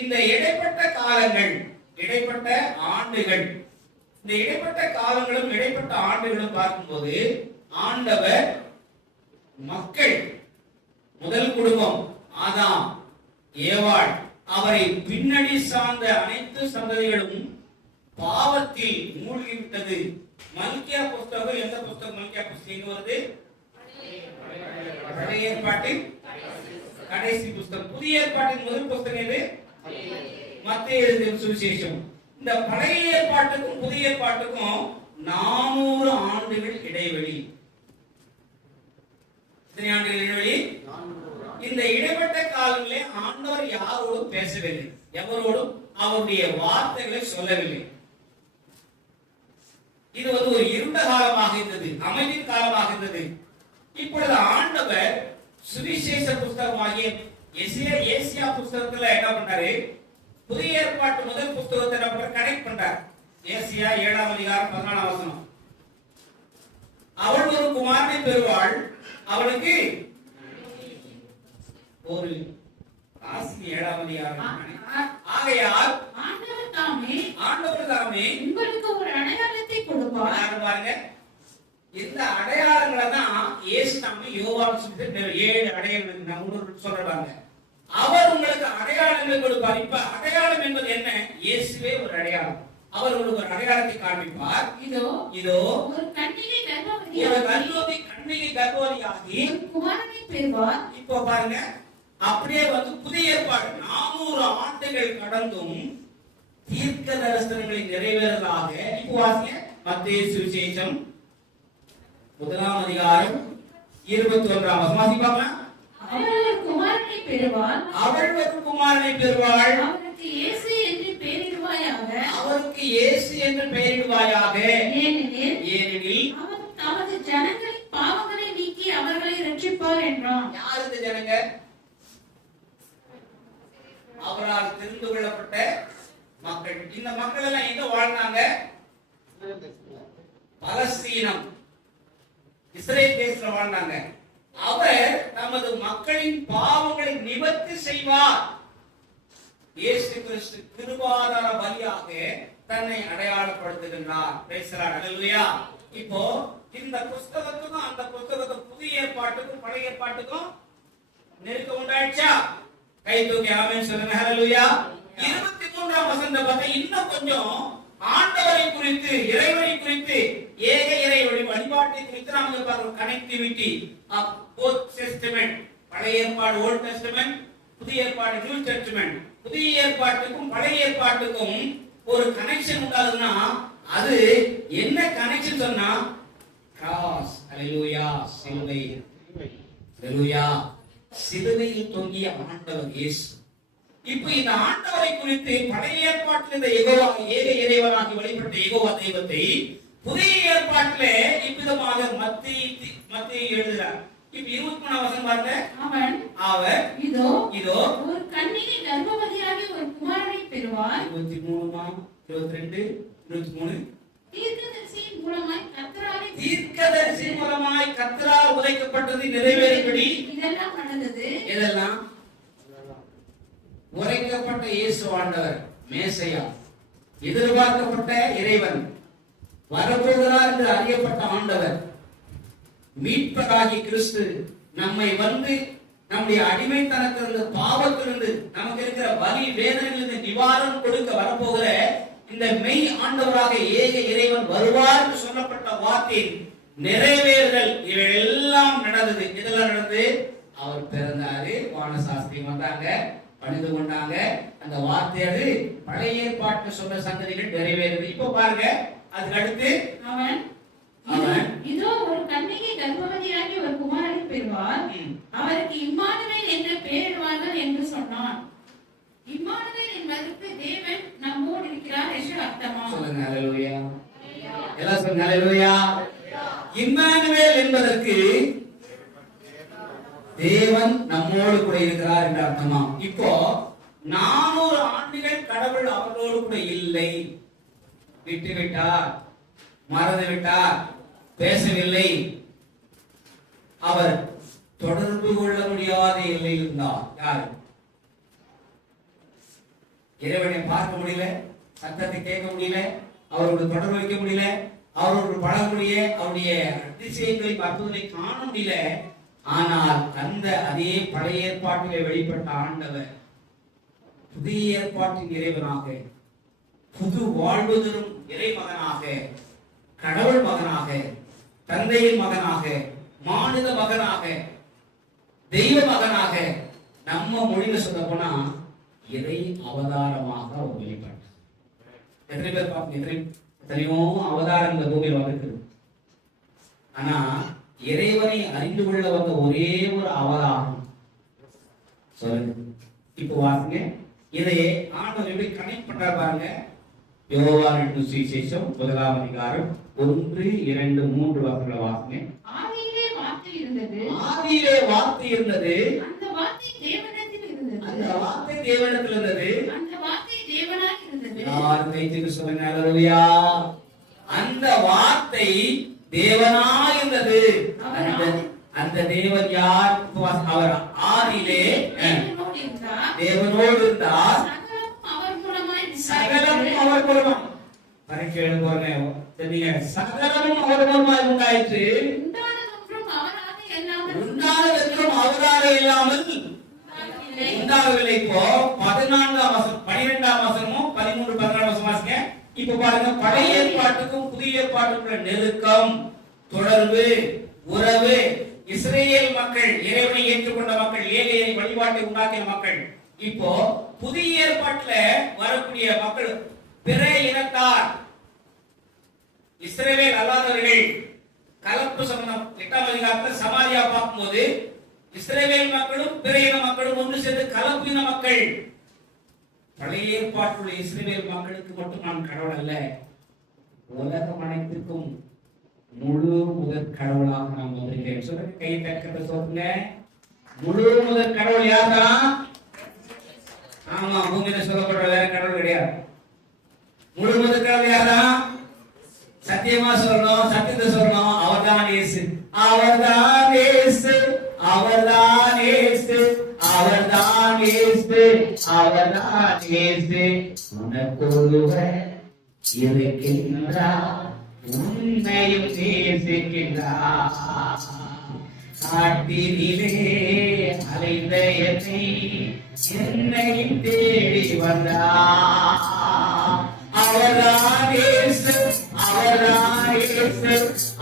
இந்த இடைப்பட்ட காலங்கள், இடைப்பட்ட ஆண்டுகள், இந்த இடைப்பட்ட காலங்களும் இடைப்பட்ட ஆண்டுகளும் பார்க்கும்போது ஆண்டவர் மக்கள், முதல் குடும்பம் ஆதாம் ஏவாள், அவரை பின்னணி சார்ந்த அனைத்து சந்ததிகளும் பாவத்தில் மூழ்கிவிட்டது. மல்கியா புஸ்தகம் எந்த புஸ்தகம்? மல்கியா புஸ்தகம் வருது பழைய ஏற்பாட்டின் கடைசி புஸ்தகம். புதிய ஏற்பாட்டின் முதல் புஸ்தகம் எது? மத்தேயு எழுதிய சுவிசேஷம். இந்த பழைய ஏற்பாட்டுக்கும் புதிய ஏற்பாட்டுக்கும் 400 ஆண்டுகள் இடைவெளி. எத்தனை ஆண்டுகள் இடைவெளி? இந்த இடைப்பட்ட காலங்களிலே ஆண்டவர் யாரோடும் பேசவில்லை, எவரோடும் அவருடைய வார்த்தைகளை சொல்லவில்லை. இது ஒரு இருண்ட காலமாக இருந்தது, அமைதியின் காலமாக இருந்தது. இப்பொழுது ஆண்டவர் சுவிசேஷ புஸ்தகமாகிய ஏசியா புஸ்தகத்துல என்ன பண்றாரு? புதிய ஏற்பாட்டு முதல் புஸ்தகத்தை என்ன பண்றாரு? கனெக்ட் பண்றார். ஏசியா 7ஆம் அதிகாரம் 14ஆம் வசனம். அவள் ஒரு குமாரனை பெறுவாள், அவளுக்கு ஒரு ஆசி 7ஆம் அதிகாரம். ஆகையால் ஆண்டவர் தாமே உங்களுக்கு ஒரு அடையாளத்தை கொடுப்பார். பாருங்க, இந்த அடையாளங்களை தான் இயேசு நாம யோவான் சுவிசேஷத்துல 7 அடையாளங்கள் நான் உங்களுக்கு சொல்றாங்க. அவர் உங்களுக்கு அடையாளங்களை கொடுப்பார். இப்ப அடையாளம் என்பது என்ன? இயேசுவே ஒரு அடையாளம். அவர் உங்களுக்கு ஒரு அடையாளத்தை காண்பிப்பார். இதோ ஒரு கன்னிகை கர்ப்பவதியாகி குமாரனை பெறுவார். இப்போ பாருங்க, அப்படியே புதிய ஏற்பாடு 400 ஆண்டுகள் கடந்தும் தீர்க்க தரிசனங்களை நிறைவேறதாக. இப்போ வாசிங்க மத்தேயு சுவிசேஷம் 1ஆம் அதிகாரம் 21ஆம் வசனம் வாசிப்பாங்களா? அவள் ஒரு குமாரனை பெறுவாள், அவருக்கு இயேசு என்று பெயரிடுவாயாக. ஏனெனில் அவர் தமது ஜனங்களின் பாவங்களை நீக்கி அவர்களை ரட்சிப்பார் என்றான். யார் இந்த ஜனங்க? அவரால் தெரிந்து கொள்ளப்பட்ட மக்கள். இந்த மக்கள் எல்லாம் எங்க வாழ்ந்தாங்க? பலஸ்தீனம், இஸ்ரேல் தேசத்துல வாழ்ந்தாங்க. அவர் நமது மக்களின் பாவங்களை நிவர்த்தி செய்வார். இயேசு கிறிஸ்து கிருபாதார பலியாக தன்னை அடையாளப்படுத்துகின்றார். பிரைஸ் தி லார்ட், அல்லேலூயா. இப்போ இந்த புத்தகத்துக்கும் அந்த புத்தகத்துக்கும் புதிய ஏற்பாட்டுக்கும் பழைய ஏற்பாட்டுக்கும் நெருக்கம் உண்டாயிடுச்சா? கை தூக்கி ஆமென் சொல்லுங்க. ஹல்லேலூயா. 23ஆம் வசனத்தை பார்த்தா இன்னும் கொஞ்சம் ஆண்டவரை குறித்து, இறைவனை குறித்து, ஏக இறை வழிபாட்டை குறித்து நாம பார்க்கிறோம். கனெக்டிவிட்டி ஆஃப் போத் டெஸ்டமென்ட், பழைய ஏற்பாடு ஓல்ட் டெஸ்டமென்ட், புதிய ஏற்பாடு நியூ டெஸ்டமென்ட். புதிய ஏற்பாட்டுக்கும் பழைய ஏற்பாட்டுக்கும் ஒரு கனெக்ஷன் உண்டாகுதுன்னா அது என்ன கனெக்ஷன் சொன்னா கிராஸ். ஹல்லேலூயா. சிலுவை. ஹல்லேலூயா. சிலுவையில் தொங்கிய ஆண்டவர் இயேசு. இப்போ இந்த ஆண்டவரை குறித்து பழைய ஏற்பாட்டில் இந்த யெகோவா ஏக இறைவனாகி வெளிப்பட்ட யெகோவா தெய்வத்தை புதிய ஏற்பாட்டிலே இவ்விதமாக மத்தேயு எழுதுகிறார். இப்ப 23ஆம் வசனம் பாருங்க. அவர் இதோ ஒரு கன்னிகை கர்ப்பவதியாகி ஒரு குமாரனை பெறுவார். 23 22 23 தீர்க்கதரிசியின் மூலமாய் கர்த்தரால் உரைக்கப்பட்டது நிறைவேறும்படி இதெல்லாம் நடந்தது. இதெல்லாம் உரைக்கப்பட்ட இயேசு ஆண்டவர் மேசையா, எதிர்பார்க்கப்பட்ட இறைவன், வரப்போகிறார் என்று அறியப்பட்ட ஆண்டவர், மீட்பராகிய கிறிஸ்து நம்மை நம்முடைய அடிமைத்தனத்திலிருந்து, பாவத்திலிருந்து, நமக்கு இருக்கிற வலி வேதனையிலிருந்து நிவாரணம் கொடுக்க வரப்போகிற இந்த மெய் ஆண்டவராக ஏக இறைவன் வருவார் என்று சொல்லப்பட்ட வார்த்தையின் நிறைவேறுதல் இவையெல்லாம் நடந்தது. இதெல்லாம் நடந்து அவர் பிறந்தாரு, வானசாஸ்திரி வந்தாங்க, பணிந்து கொண்டாங்க. அந்த வார்த்தையாது பழைய ஏற்பாட்டில் சொன்ன சங்கதிகள் நிறைவேறுது. இப்போ பாருங்க, அதுக்கு அடுத்து அவன் இதோ ஒரு கன்னிகை கர்ப்பவதியாகி ஒரு குமாரனை பெறுவார், அவருக்கு இம்மானுவேல் என்று பெயரிடுவார்கள் என்று சொன்னான். இம்மானுவேல் என்பதற்கு தேவன் நம்மோடு இருக்கிறார் என்று அர்த்தமா? சொல்லுங்க ஹalleluya. எல்லாம் சொல்லுங்க ஹalleluya. இம்மானுவேல் என்பதற்கு தேவன் நம்மோடு கூட இருக்கிறார் என்று அர்த்தமா? இப்போ 400 ஆண்டுகள் கடவுள் அவர்களோடு கூட இல்லை, விட்டுவிட்டார், மறந்து விட்டார், பேசவில்லை, அவர் தொடர்பு கொள்ள முடியாத எல்லையில் இருந்தார். யாரு? இறைவனை பார்க்க முடியல, சத்தத்தை கேட்க முடியல, அவரோட தொடர்பு வைக்க முடியல, அவரோட பழக்கூடிய அவருடைய அதிசயங்களை அற்புதங்களை காண முடியல. ஆனால் அந்த அதே பழைய ஏற்பாட்டிலே வெளிப்பட்ட ஆண்டவர் புதிய ஏற்பாட்டின் இறைவனாக, புது வாழ்வு தரும் இறைமகனாக, கடவுள் மகனாக, தந்தையின் மகனாக, மாநில மகனாக, தெய்வ மகனாக, நம்ம மொழியில சொல்ல போனா இறை அவதாரமாக அவர் வெளிப்பட்டார். எத்தனை பேர் பார்ப்போம், எத்தனையோ அவதாரம் இந்த பூமியில் வந்திருக்குது. ஆனா இறைவனை அறிந்து கொள்ள வந்த ஒரே ஒரு அவதாரம் சொல்லுங்க. இப்போ வாங்க, இதை ஆண்டவர் எப்படி கனெக்ட் பண்றார் பாருங்க. யோவான் சுவிசேஷம் 1ஆம் அதிகாரம் 1, 2, 3 வசனங்களை வாசிங்க. ஆதியிலே வார்த்தை இருந்தது, ஆதியிலே வார்த்தை இருந்தது, அந்த வார்த்தை தேவனிடத்தில் இருந்தது, அந்த வார்த்தை தேவனிடத்தில் இருந்தது, அந்த வார்த்தை தேவனாய் இருந்தது. யார் கைத்துக்கு சொல்லுங்க ஹalleluya. அந்த வார்த்தை தேவனாய் இருந்தது. அந்த தேவன் யார்? அவர் ஆதியிலே தேவனோடு இருந்தார், சகலமும் அவர் மூலமாக. பரீட்சை எழுதுவோமே தெரியுங்க, சகலமும் அவர் மூலமாக உண்டாயிற்று, உண்டானதென்றும் அவராலே இல்லாமல் உண்டாகவில்லை. இப்போ 14ஆம் வசனம் 12ஆம் வசனமும் 13, 14 வசனம் வாசிங்க. இப்ப பாருங்க, பழைய ஏற்பாட்டுக்கும் புதிய ஏற்பாட்டுக்கும் நெருக்கம், தொடர்பு, உறவு. இஸ்ரேல் மக்கள், இறைவனை ஏற்றுக்கொண்ட மக்கள், ஏழையை வழிபாட்டை உண்டாக்கிய மக்கள். இப்போ புதிய ஏற்பாட்டுல வரக்கூடிய மக்கள் பிற இனத்தார், இஸ்ரேல் அல்லாதவர்கள். கலப்பு சம்பந்தம் 8ஆம் அதிகாரத்தில் சமாரியா பார்க்கும்போது இஸ்ரேல் மக்களும் பிற இன மக்களும் ஒன்று சேர்ந்து கலப்பு இன மக்கள். பழைய ஏற்பாட்டுள்ள இஸ்ரேல் மக்களுக்கு மட்டும் நான் கடவுள் அல்ல, உலகம் அனைத்திற்கும் முழு முதற் கடவுளாக நாம் வந்திருக்கிறேன். சொல்லுங்க, கை தட்டுற சொல்லுங்க. முழு முதற் கடவுள் யார்தான்? ஆமா, பூமியில சொல்லப்படுற வேற கடவுள் கிடையாது. முழு முதற் கடவுள் யார்தான்? சத்தியமா சொல்லணும், சத்தியத்தை சொல்லணும். அவர்தான் இயேசு, அவர்தான் இயேசு, அவர்தான் இயேசு, அவர்தான் இயேசு, அவர்தான் இயேசு. உனக்கொருவர் இருக்கின்றார், உன்னையும் நேசிக்கின்றார். காட்டினிலே அலைந்த என்னையும் தேடி வந்தார். அவர்தான் இயேசு, அவர்தான் இயேசு,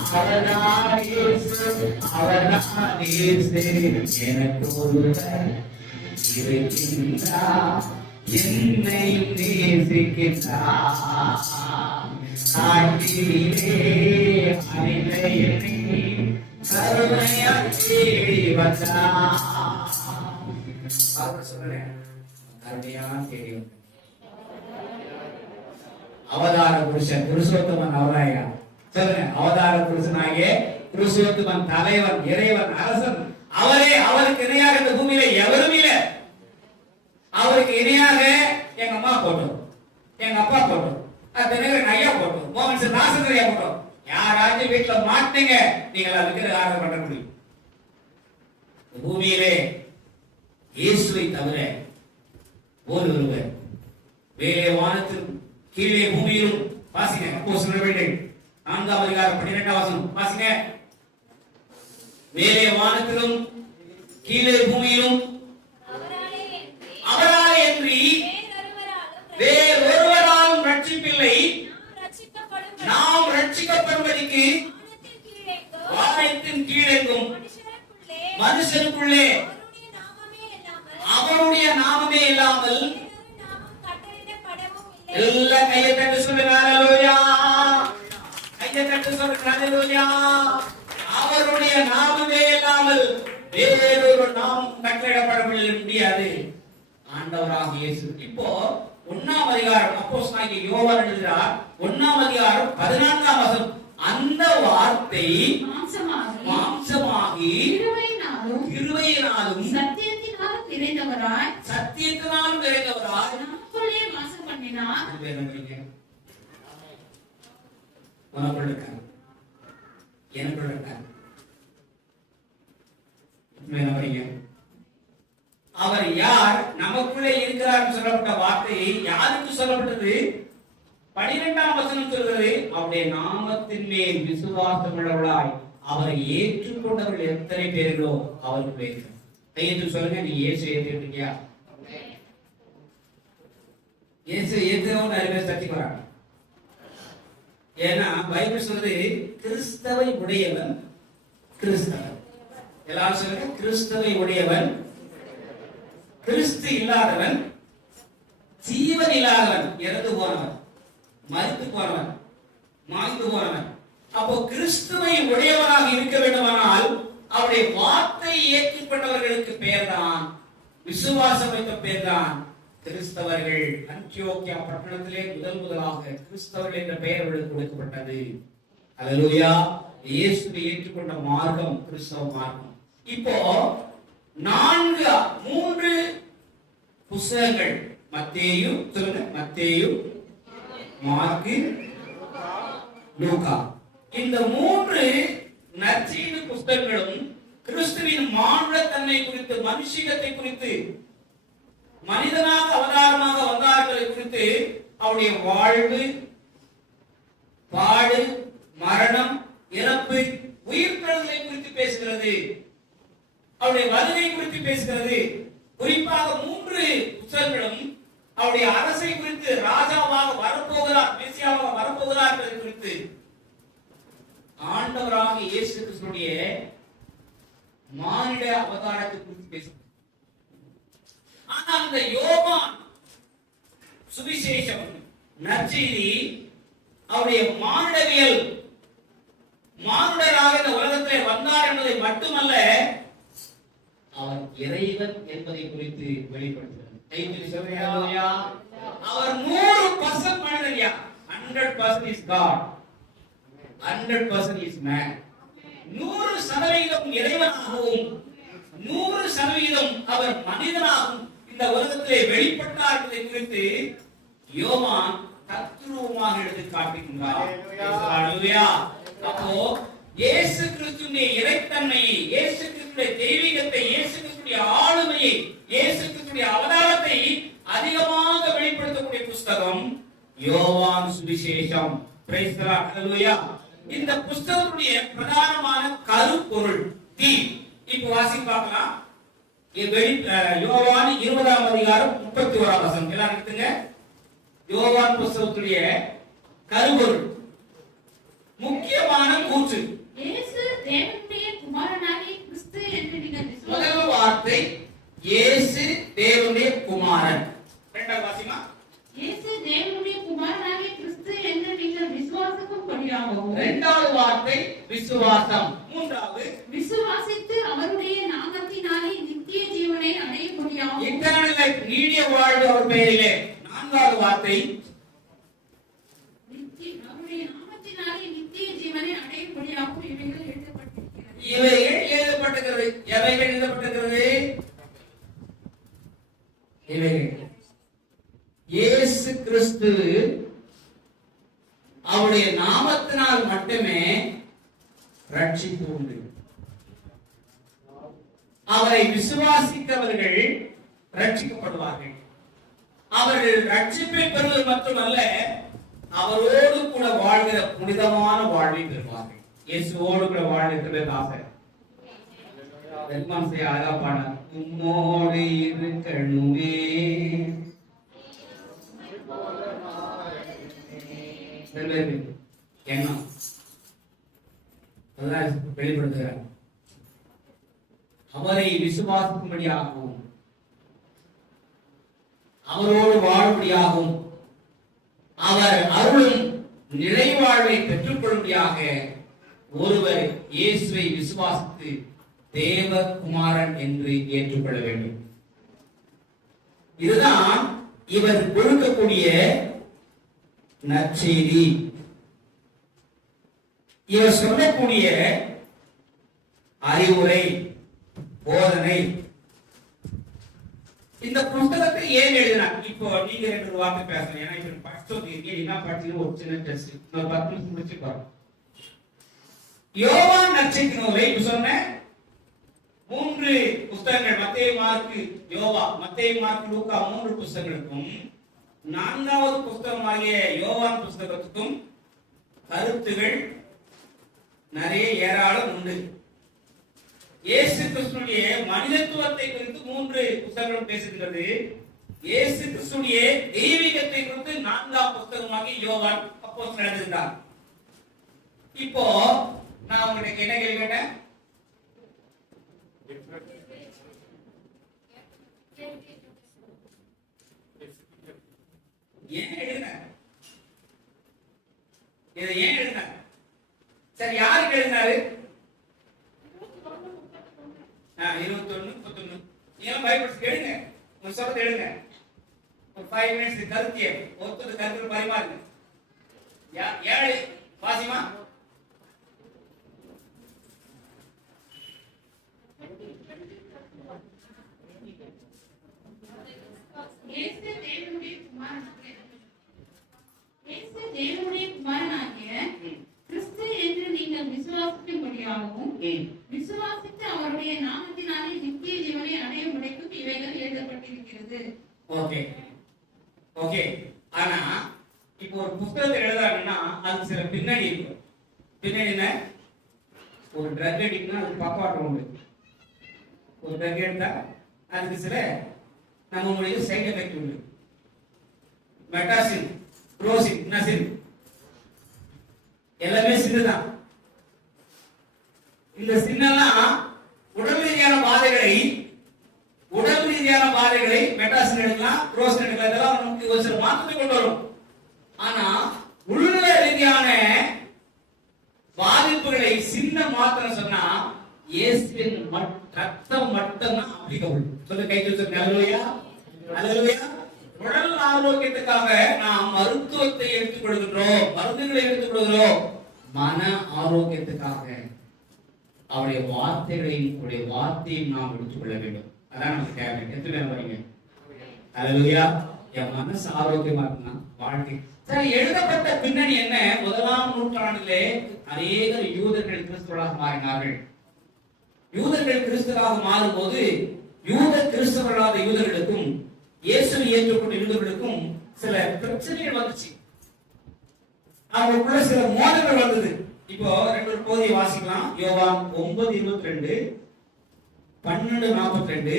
அவர்தான் இயேசு, அவர்தான் இயேசு. எனக்கு ஒருவர் இருக்கின்றார், என்னையும் நேசிக்கின்றார். காட்டிலே அலைந்த என்னை கருணையாய் தேடி வந்தார். சொல்றேன், கருணையா தேடி வந்தார். அவதார புருஷன் புருஷோத்தமன் அவராயா. சொல்லுங்க, அவதார புருஷனாகிய புருஷோத்தமன், தலைவன், இறைவன், அரசன். அவரே, அவருக்கு இணையாக இந்த பூமியில எவரும் இல்லை. அவருக்கு இணையாக எங்க அம்மா போட்டோம், எங்க அப்பா போட்டோம், ஐயா போட்டோம், மோகன் நாசகரையா போட்டோம். யாராச்சும் வீட்டுல மாட்டீங்க, நீங்க அதுக்கு ஆர்டர் பண்ண முடியும். பூமியிலே இயேசுவை தவிர ஒருவர் வேலே வானத்திலும் கீழே பூமியிலும். வாசிங்க, அப்போஸ்தலர் 4ஆம் அதிகாரம் 12ஆம் வசனம் வாசிங்க. மேலே வானத்திலும் கீழே பூமியிலும் அவராலே அன்றி வேறொருவராலும் ரட்சிப்பில்லை. நாம் ரட்சிக்கப்படுவதற்கு வானத்தின் கீழெங்கும் மனுஷனுக்குள்ளே அவருடைய நாமமே இல்லாமல். எல்லாம் கையை தட்டு சொல்லுங்க ஹல்லேலூயா, கையை தட்டு சொல்லுங்க ஹல்லேலூயா. அவருடைய நாமமே இல்லாமல் வேறொரு நாமம் கட்டளையிடப்பட முடியாது. ஆண்டவராக இயேசு. இப்போ 1ஆம் அதிகாரம் அப்போஸ்தலனாகிய யோவான் எழுதுகிறார். 1ஆம் அதிகாரம் 14ஆம் வசனம். அந்த வார்த்தை மாம்சமாகி கிருபையினாலும் சத்தியத்தினாலும் நிறைந்தவராய் நமக்குள்ளே வாசம் பண்ணினார். அவர் யார்? நமக்குள்ளே இருக்கிறார் சொல்லப்பட்ட வார்த்தை யாருக்கு சொல்லப்பட்டது? 12ஆம் வசனம் சொல்கிறது, அவருடைய நாமத்தின் மேல் விசுவாசம் உள்ளவர்களாய் அவரை ஏற்றுக்கொண்டவர்கள் எத்தனை பேர்களோ அவருக்கு பேர். கையெழுத்து சொல்லுங்க, நீ இயேசு ஏற்றுக்கிட்டியா? இயேசு ஏற்றுறவங்க நிறைய பேர் சத்திக்கு வராங்க. ஏன்னா பைபிள் சொல்றது கிறிஸ்தவை உடையவன் கிறிஸ்தவன். எல்லாரும் சொல்லுங்க, கிறிஸ்தவை உடையவன். கிறிஸ்து இல்லாதவன் ஜீவன் இல்லாதவன், இறந்து போனவன், மரித்து போனவன், மாய்ந்து போனவன். அப்போ கிறிஸ்துவை உடையவனாக இருக்க வேண்டுமானால் அவருடைய வார்த்தை ஏற்றுக்கொண்டவர்களுக்கு பெயர்தான், விசுவாசம் வைத்த பெயர்தான் கிறிஸ்தவர்கள். அந்தியோக்கியா பட்டணத்திலே முதலாக கிறிஸ்தவர்கள் என்ற பெயர் அவர்களுக்கு கொடுக்கப்பட்டது. அல்லேலூயா. இயேசுவை ஏற்றுக்கொண்ட மார்க்கம் கிறிஸ்தவ மார்க்கம். இப்போ 3 புத்தகங்கள், மத்தேயு, சொல்லுங்க, மத்தேயு, மார்க்கு, லூக்கா. இந்த 3 நற்செய்தி புத்தகங்களும் கிறிஸ்துவின் மானுட தன்மை குறித்து, மனுஷிகத்தை குறித்து, மனிதனாக அவதாரமாக வந்தார்களை குறித்து, அவருடைய வாழ்வு, பாடு, மரணம், இறப்பு, உயிர்த்தெழுதலை குறித்து பேசுகிறது. அவருடைய வருகை குறித்து பேசுகிறது. குறிப்பாக 3 புத்தகங்களும் அவருடைய அரசை குறித்து, ராஜாவாக வரப்போகிறார், மேசியாவாக வரப்போகிறார் என்பதை குறித்து, ஆண்டவராக இயேசு கிறிஸ்துவினுடைய மானிட அவதாரத்தை குறித்து பேசுகிறது. ஆனா அந்த யோவான் சுவிசேஷம், நற்செய்தி அவருடைய மானிடவியல், மானுடராக இந்த உலகத்திலே வந்தார் என்பதை மட்டுமல்ல, அவர் இறைவன் என்பதை குறித்து வெளிப்படுத்துகிறார். அவர் 100% மனிதன்யா. 100% is God, 100% is man. 100% இறைவனாகவும் 100% அவர் மனிதனாகவும் இந்த உலகத்திலே வெளிப்பட்டார் என்பதை குறித்து யோவான் தத்ரூபமாக எடுத்து காட்டுகின்றார். அல்லேலூயா. அப்போ இயேசு கிறிஸ்துவின் இறைத்தன்மையை, இயேசு கிறிஸ்துவின் தெய்வீகத்தை, இயேசு கிறிஸ்துவின் ஆளுமையை, இயேசு கிறிஸ்துவின் அவதாரத்தை அதிகமாக வெளிப்படுத்தக்கூடிய புத்தகம் யோவான் சுவிசேஷம். Praise the lord. அல்லேலூயா. இந்த புத்தகத்துடைய பிரதானமான கருப்பொருள் தீம் இப்போ வாசிக்க பார்க்கலாம். யோவான் 20ஆம் அதிகாரம் 31ஆம் வசனம். எல்லாரும் எடுத்துங்க. யோவான் புத்தகத்துடைய கருப்பொருள், முக்கியமான கூற்று. இயேசு தேவனுடைய குமாரனாகிய கிறிஸ்து என்று நீங்கள் முதல் வார்த்தை இயேசு தேவனுடைய குமாரன். இரண்டாவது வாசிமா, இயேசு தேவனுடைய குமாரனாகிய கிறிஸ்து என்று நீங்கள் விசுவாசிக்கும்படியாகவும். இரண்டாவது வார்த்தை விசுவாசம். மூன்றாவது விசுவாசித்து அவருடைய நாமத்தினாலே நித்திய ஜீவனை அடையும்படியாகவும். இன்டர்னல் லைஃப், நீடிய வாழ்வு அவர் பெயரிலே. நான்காவது வார்த்தை அவருடைய நாமத்தினாலே நித்திய ஜீவனை அடையும்படியாகவும் இவைகள் எழுதப்பட்டிருக்கிறது. இவைகள் எழுதப்பட்டிருக்கிறது. எவைகள் எழுதப்பட்டிருக்கிறது? இவைகள் இயேசு கிறிஸ்து அவருடைய நாமத்தினால் மட்டுமே ரட்சிப்பு உண்டு. அவரை விசுவாசிக்கிறவர்கள் ரட்சிக்கப்படுவார்கள். அவர்கள் ரட்சிப்பை பெறுவது மட்டுமல்ல, அவரோடு கூட வாழ்கிற புனிதமான வாழ்வை பெறுவார்கள். இயேசுவோடு கூட வாழ்கிற ஆசை. பெருமான் செய்ய அழகா பாடார். உம்மோடு இருக்கணுமே, எண்ணம் வெளிப்படுத்துகிறார். அவரை விசுவாசிக்கும்படியாகவும் அவரோடு வாழும்படியாகவும் அவர் அருளும் நிறைவாழ்வை பெற்றுக்கொள்ளும்படியாக ஒருவர் இயேசுவை விசுவாசித்து தேவகுமாரன் என்று ஏற்றுக்கொள்ள வேண்டும். இதுதான் இவர் கொடுக்கக்கூடிய நற்செய்தி. இவர் சொல்லக்கூடிய அறிவுரை, போதனை. இந்த புத்தகத்தை ஏன் எழுதினார்? இப்போ நீங்க 2 வார்த்தை பேசணும். ஏன்னா இப்ப படிச்சோம் என்ன படிச்சீங்க ஒரு சின்ன டெஸ்ட். ஒரு 10 நிமிஷம் முடிச்சுக்கோம். யோவான் நற்செய்தி நூலை இப்ப சொன்ன 3 புத்தகங்கள், மத்தேயு, மார்க்கு, யோவா, மத்தேயு, மார்க்கு, லூக்கா 3 புத்தகங்களுக்கும் 4வது புத்தகமாகிய யோவான் புத்தகத்துக்கும் கருத்துகள் நிறைய ஏராளம் உண்டு. இயேசு கிறிஸ்துவினுடைய மனிதத்துவத்தை குறித்து 3 புத்தகங்களும் பேசுகிறது. இயேசு கிறிஸ்துவினுடைய தெய்வீகத்தை குறித்து 4ஆம் புத்தகமாகிய யோவான் அப்போஸ்தலன் எழுதினார். இப்போ நான் உங்களுக்கு என்ன கேள்வி கேட்டேன்? ஏன் எழுதினார்? இதை ஏன் எழுதினார்? சரி, யாருக்கு எழுதினாரு? 21, 31. நீங்க பைபிள் எடுங்க, உங்க சொல்றத எடுங்க. ஒரு 5 மினிட்ஸ் கருத்திய ஒருத்தர் கருத்து பரிமாறுங்க. ஏழு வாசிமா. தேவனுடைய குமாரனாகிய கிறிஸ்து என்று நீங்கள் விசுவாசிக்கும்படியாகவும் விசுவாசித்து அவருடைய நாமத்தினாலே நித்திய ஜீவனை அடைய முடிக்கும் இவைகள் எழுதப்பட்டிருக்கிறது. Okay okay. ஆனா இப்போ ஒரு புத்தகத்தை எழுதுறாங்கன்னா அது சில பின்னணி இருக்கு. பின்னணி என்ன? ஒரு ட்ரக் அடிக்ட்னா அது பக்கவாட்டம் உண்டு. ஒரு ட்ரக் எடுத்தா அதுக்கு சில நம்மளுடைய சைடு எஃபெக்ட் உண்டு. மெட்டாசின், குரோசின், நசின் எல்லாமே சின்னதான். இந்த சின்னெல்லாம் உடல் ரீதியான பாதைகளை மெட்டாசின் எடுக்கலாம், குரோசின் எடுக்கலாம். இதெல்லாம் நமக்கு ஒரு சில மாற்றத்தை கொண்டு வரும். ஆனா உள்ள ரீதியான பாதிப்புகளை சின்ன மாற்றம் சொன்னா இயேசுவின் ரத்தம் மட்டும்தான் அப்ளிகபிள். சொல்ல கை தூக்கு. அல்லேலூயா, அல்லேலூயா. உடல் ஆரோக்கியத்துக்காக நாம் மருத்துவத்தை எடுத்துக் கொள்கிறோம், மருந்துகளை எடுத்துக் கொள்கிறோம். மன ஆரோக்கியத்துக்காக அவருடைய வார்த்தையும் நாம் எடுத்துக்கொள்ள வேண்டும். அதான் நமக்கு தேவை. எத்தனை பேர் வரீங்க? அல்லேலூயா. என் மனசு ஆரோக்கியமா இருக்குன்னா வாழ்க்கை. சரி, எழுதப்பட்ட பின்னணி என்ன? 1ஆம் நூற்றாண்டிலே அநேகர் யூதர்கள் கிறிஸ்தவர்களாக மாறினார்கள். யூதர்கள் கிறிஸ்தவராக மாறும்போது யூத கிறிஸ்தவர்களாத யூதர்களுக்கும் இயேசுவை ஏற்றுக்கொண்ட யூதர்களுக்கும் சில பிரச்சனைகள் வந்துச்சு. அவங்களுக்குள்ள சில மோதல்கள் வந்தது. இப்போ 2 பகுதியை வாசிக்கலாம். யோவான் 9:22, 12:42,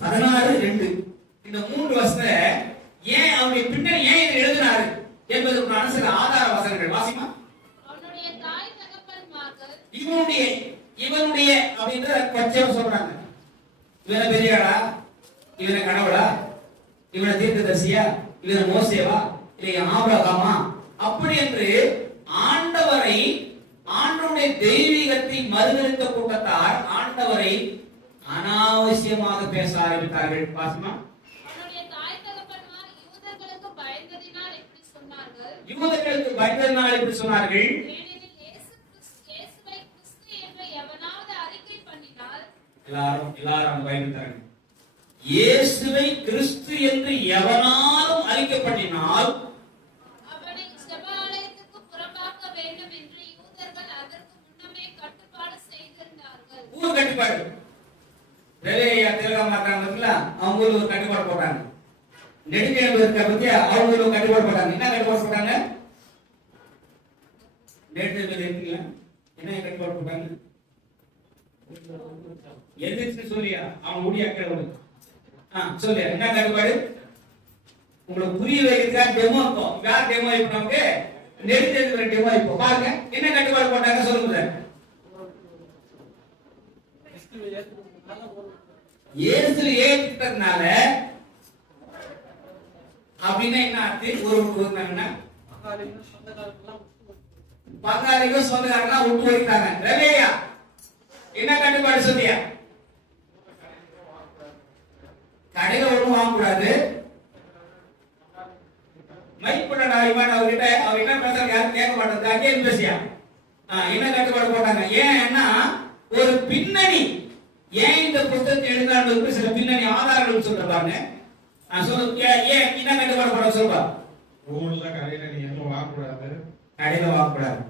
16:2. இந்த 3 வசனத்தை ஏன் அவருடைய பின்னணி ஏன் இதை எழுதினாரு என்பதற்கான சில ஆதார வசனங்கள் வாசிமா. அவனுடைய தாய் தகப்பன்மார்கள் இவனுடைய அப்படின்ற கொஞ்சம் சொல்றாங்க. இவனை பெரியாளா, இவனை கடவுளா, இவனை தீர்க்கதரிசியா, இவனை மோசேவா, இல்லை ஆபிரகாமா, அப்படி என்று ஆண்டவருடைய தெய்வீகத்தை மறுதலித்த கூட்டத்தார் ஆண்டவரை அனாவசியமாக பேச ஆரம்பித்தார்கள். வாசிமா. அவனுடைய தாய் தகப்பன்மார் யூதர்களுக்கு பயந்ததினால் இப்படி சொன்னார்கள். ஏனெனில் இயேசுவை கிறிஸ்து என்று எவனாவது அறிக்கை பண்ணினால், எல்லாரும் பயந்தார்கள். இயேசுவை கிறிஸ்து என்று எவனாலும் அறிக்கப்பட்டினால் அவனை ஜெபாலயத்துக்கு புறம்பாக்க வேண்டும் என்று யூதர்கள் அதற்கு முன்னமே கட்டுப்பாடு செய்திருந்தார்கள். ஊர் கட்டுப்பாடு. வேலையா தெலுங்கானா இருக்காங்கல்ல, அவங்க ஊர்ல ஒரு கட்டுப்பாடு போட்டாங்க. நெடுங்கேடு இருக்க பத்தி அவங்க ஊர்ல கட்டுப்பாடு போட்டாங்க. என்ன கட்டுப்பாடு போட்டாங்க? நேற்று இருக்கீங்களா? என்ன கட்டுப்பாடு போட்டாங்க? எதிர்த்து சொல்லியா அவன் முடியா கேளு. சொல்லியா என்ன கட்டுப்பாடு? உங்களுக்கு புரிய வைக்கிறதுக்காக டெமோ இருக்கும். யார் டெமோ இப்போ நமக்கு நெடுஞ்செடுக்கிற டெமோ இப்போ பாருங்க. என்ன கட்டுப்பாடு போட்டாங்க சொல்லுங்க. இயேசுவை ஏற்றுட்டதுனால அப்படின்னா என்ன அர்த்தம்? ஒரு கொடுத்தாங்கன்னா பங்காளிகோ சொந்தக்காரங்களா விட்டு வைக்கிறாங்க. ரவேயா என்ன கட்டுப்பாடு சொல்லியா? கடையில ஒண்ணும் வாங்கக்கூடாது. மைக் பண்ணடா இவன் அவர்கிட்ட அவர் என்ன பேசுறாரு யாரும் கேட்க மாட்டாங்க. அங்கே பேசியா என்ன கட்டுப்பாடு போட்டாங்க. ஏன்னா ஒரு பின்னணி ஏன் இந்த புத்தகத்தை எழுதான்னு சில பின்னணி ஆதாரங்கள் சொல்றாங்க. நான் சொல்ல ஏன் என்ன கட்டுப்பாடு போட சொல்றா. ஊர்ல கடையில நீ எதுவும் வாங்கக்கூடாது. கடையில வாங்கக்கூடாது.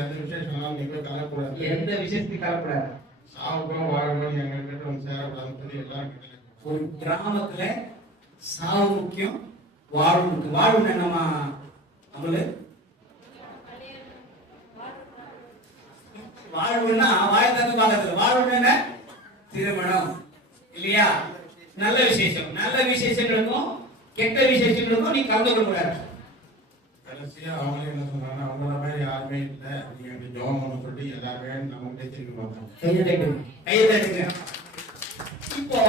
எந்த விசேஷம் நீ போய் கலக்கூடாது. எந்த விஷயத்துக்கு கலக்கூடாது. சாவுக்கும் வாழணும் எங்க கிட்ட வந்து சேரக்கூடாதுன்னு சொல்லி எல்லாரும் ஒரு கிராமத்துல சாவு முக்கியம், வாழ்வு முக்கியம். வாழ்வு என்னமா நம்மளு வாழ்வுன்னா வாய் தந்து பார்க்கறது. வாழ்வு என்ன? திருமணம் இல்லையா? நல்ல விசேஷம். நல்ல விசேஷங்களுக்கும் கெட்ட விசேஷங்களுக்கும் நீ கலந்து கொள்ள கூடாது. கடைசியா அவங்களே என்ன சொன்னாங்க, அவங்கள மாதிரி யாருமே இல்லை, நீங்க ஜோம் பண்ண சொல்லி எல்லாருமே நம்ம பேசிட்டு பார்த்தாங்க. கையை இப்போ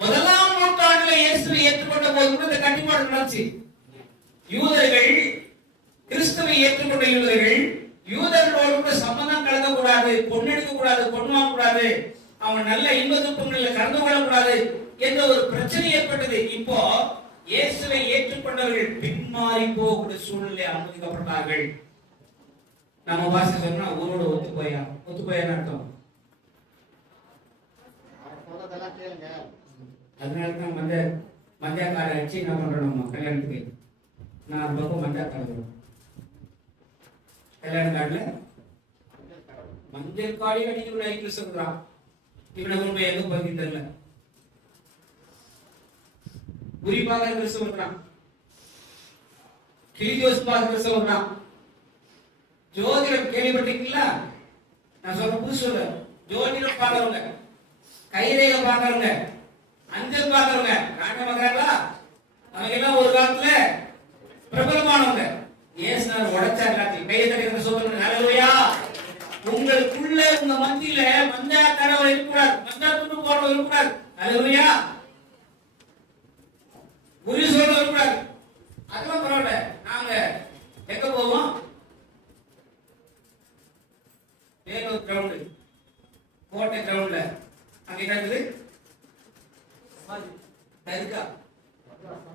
முதலாம் நூற்றாண்டுல இயேசுவை ஏற்றுக்கொண்ட போது கூட இந்த கட்டுப்பாடு நடந்துச்சு. யூதர்கள் கிறிஸ்துவை ஏற்றுக்கொண்ட யூதர்கள் யூதர்களோடு கூட சம்பந்தம் கலக்க கூடாது, பொண்ணு எடுக்க கூடாது, பொண்ணு வாங்க கூடாது, அவங்க நல்ல இன்ப துன்பங்களில் கலந்து கொள்ளக்கூடாது என்ற ஒரு பிரச்சனை ஏற்பட்டது. இப்போ இயேசுவை ஏற்றுக்கொண்டவர்கள் பின்மாறி போகக்கூடிய சூழ்நிலை அனுமதிக்கப்பட்டார்கள். நம்ம பாஷை சொன்னா ஊரோட ஒத்து போயா அர்த்தம். அதனாலதான் மஞ்சள் காரை அடிச்சு என்ன பண்றோம் நம்ம கல்யாணத்துக்கு 4 பக்கம் மஞ்சள் கார்டு வரும். கல்யாண கார்டுல மஞ்சள் காடையும் அடிக்க கிறிஸ்தவன் இவனை கொண்டு போய் எங்க பத்தி தெரியல. குறிப்பாக கிறிஸ்தவன் கிளிஜோஸ் கிறிஸ்தவன் ஜோதிடம் கேள்விப்பட்டீங்களா? நான் சொல்ற புதுசு சொல்ல ஜோதிடம் பார்க்கறவங்க, கைரேக பார்க்கறவங்க, அஞ்சல் பார்க்கறவங்க நாங்க பார்க்கறாங்களா? அவங்க எல்லாம் ஒரு காலத்துல பிரபலமானவங்க. ஏசுனார் உடைச்சார் எல்லாத்தையும். கையை தட்டி சொல்லுங்க ஹல்லேலூயா. உங்களுக்குள்ள உங்க மத்தியில மஞ்சா கடவுள் இருக்கக்கூடாது, மஞ்சா துண்டு போடுறது இருக்கக்கூடாது. ஹல்லேலூயா. குறி சொல்றது இருக்கக்கூடாது. அதெல்லாம் பரவாயில்ல. நாங்க எங்க போவோம்? வேலூர் கிரவுண்ட், கோட்டை கிரவுண்ட்ல அங்க என்ன இருக்குது? தர்கா.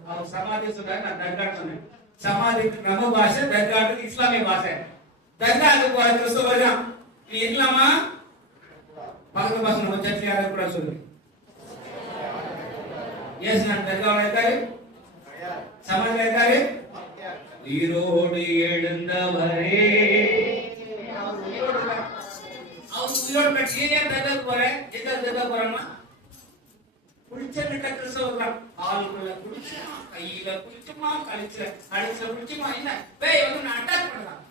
அவர் சமாதி சொன்னாங்க, நான் தர்கா சொன்னேன். சமாதி நம்ம பாஷை, தர்காவுக்கு இஸ்லாமிய பாஷை. தர்காவுக்கு போற கிறிஸ்தவர்கள் நீ இருக்கலாமா? பக்கத்து பாஷை நம்ம சர்ச்சில் யாரும் கூட சொல்லுங்க. ஏசு நான் தர்காவில் இருக்காரு, சமாதியில் இருக்காரு. உயிரோடு எழுந்தவரே, அவர் உயிரோடு தர்காவுக்கு போறேன். தர்கா போறாங்கன்னா குளிச்ச கிட்ட கிறிஸ்தவர்கள் ஆளுக்குள்ள குளிச்சுமா, கையில குளிச்சுமா, கழிச்சுல குளிச்சுமா, என்ன பேய் வந்து நான் அட்டாக் பண்ணலாம்.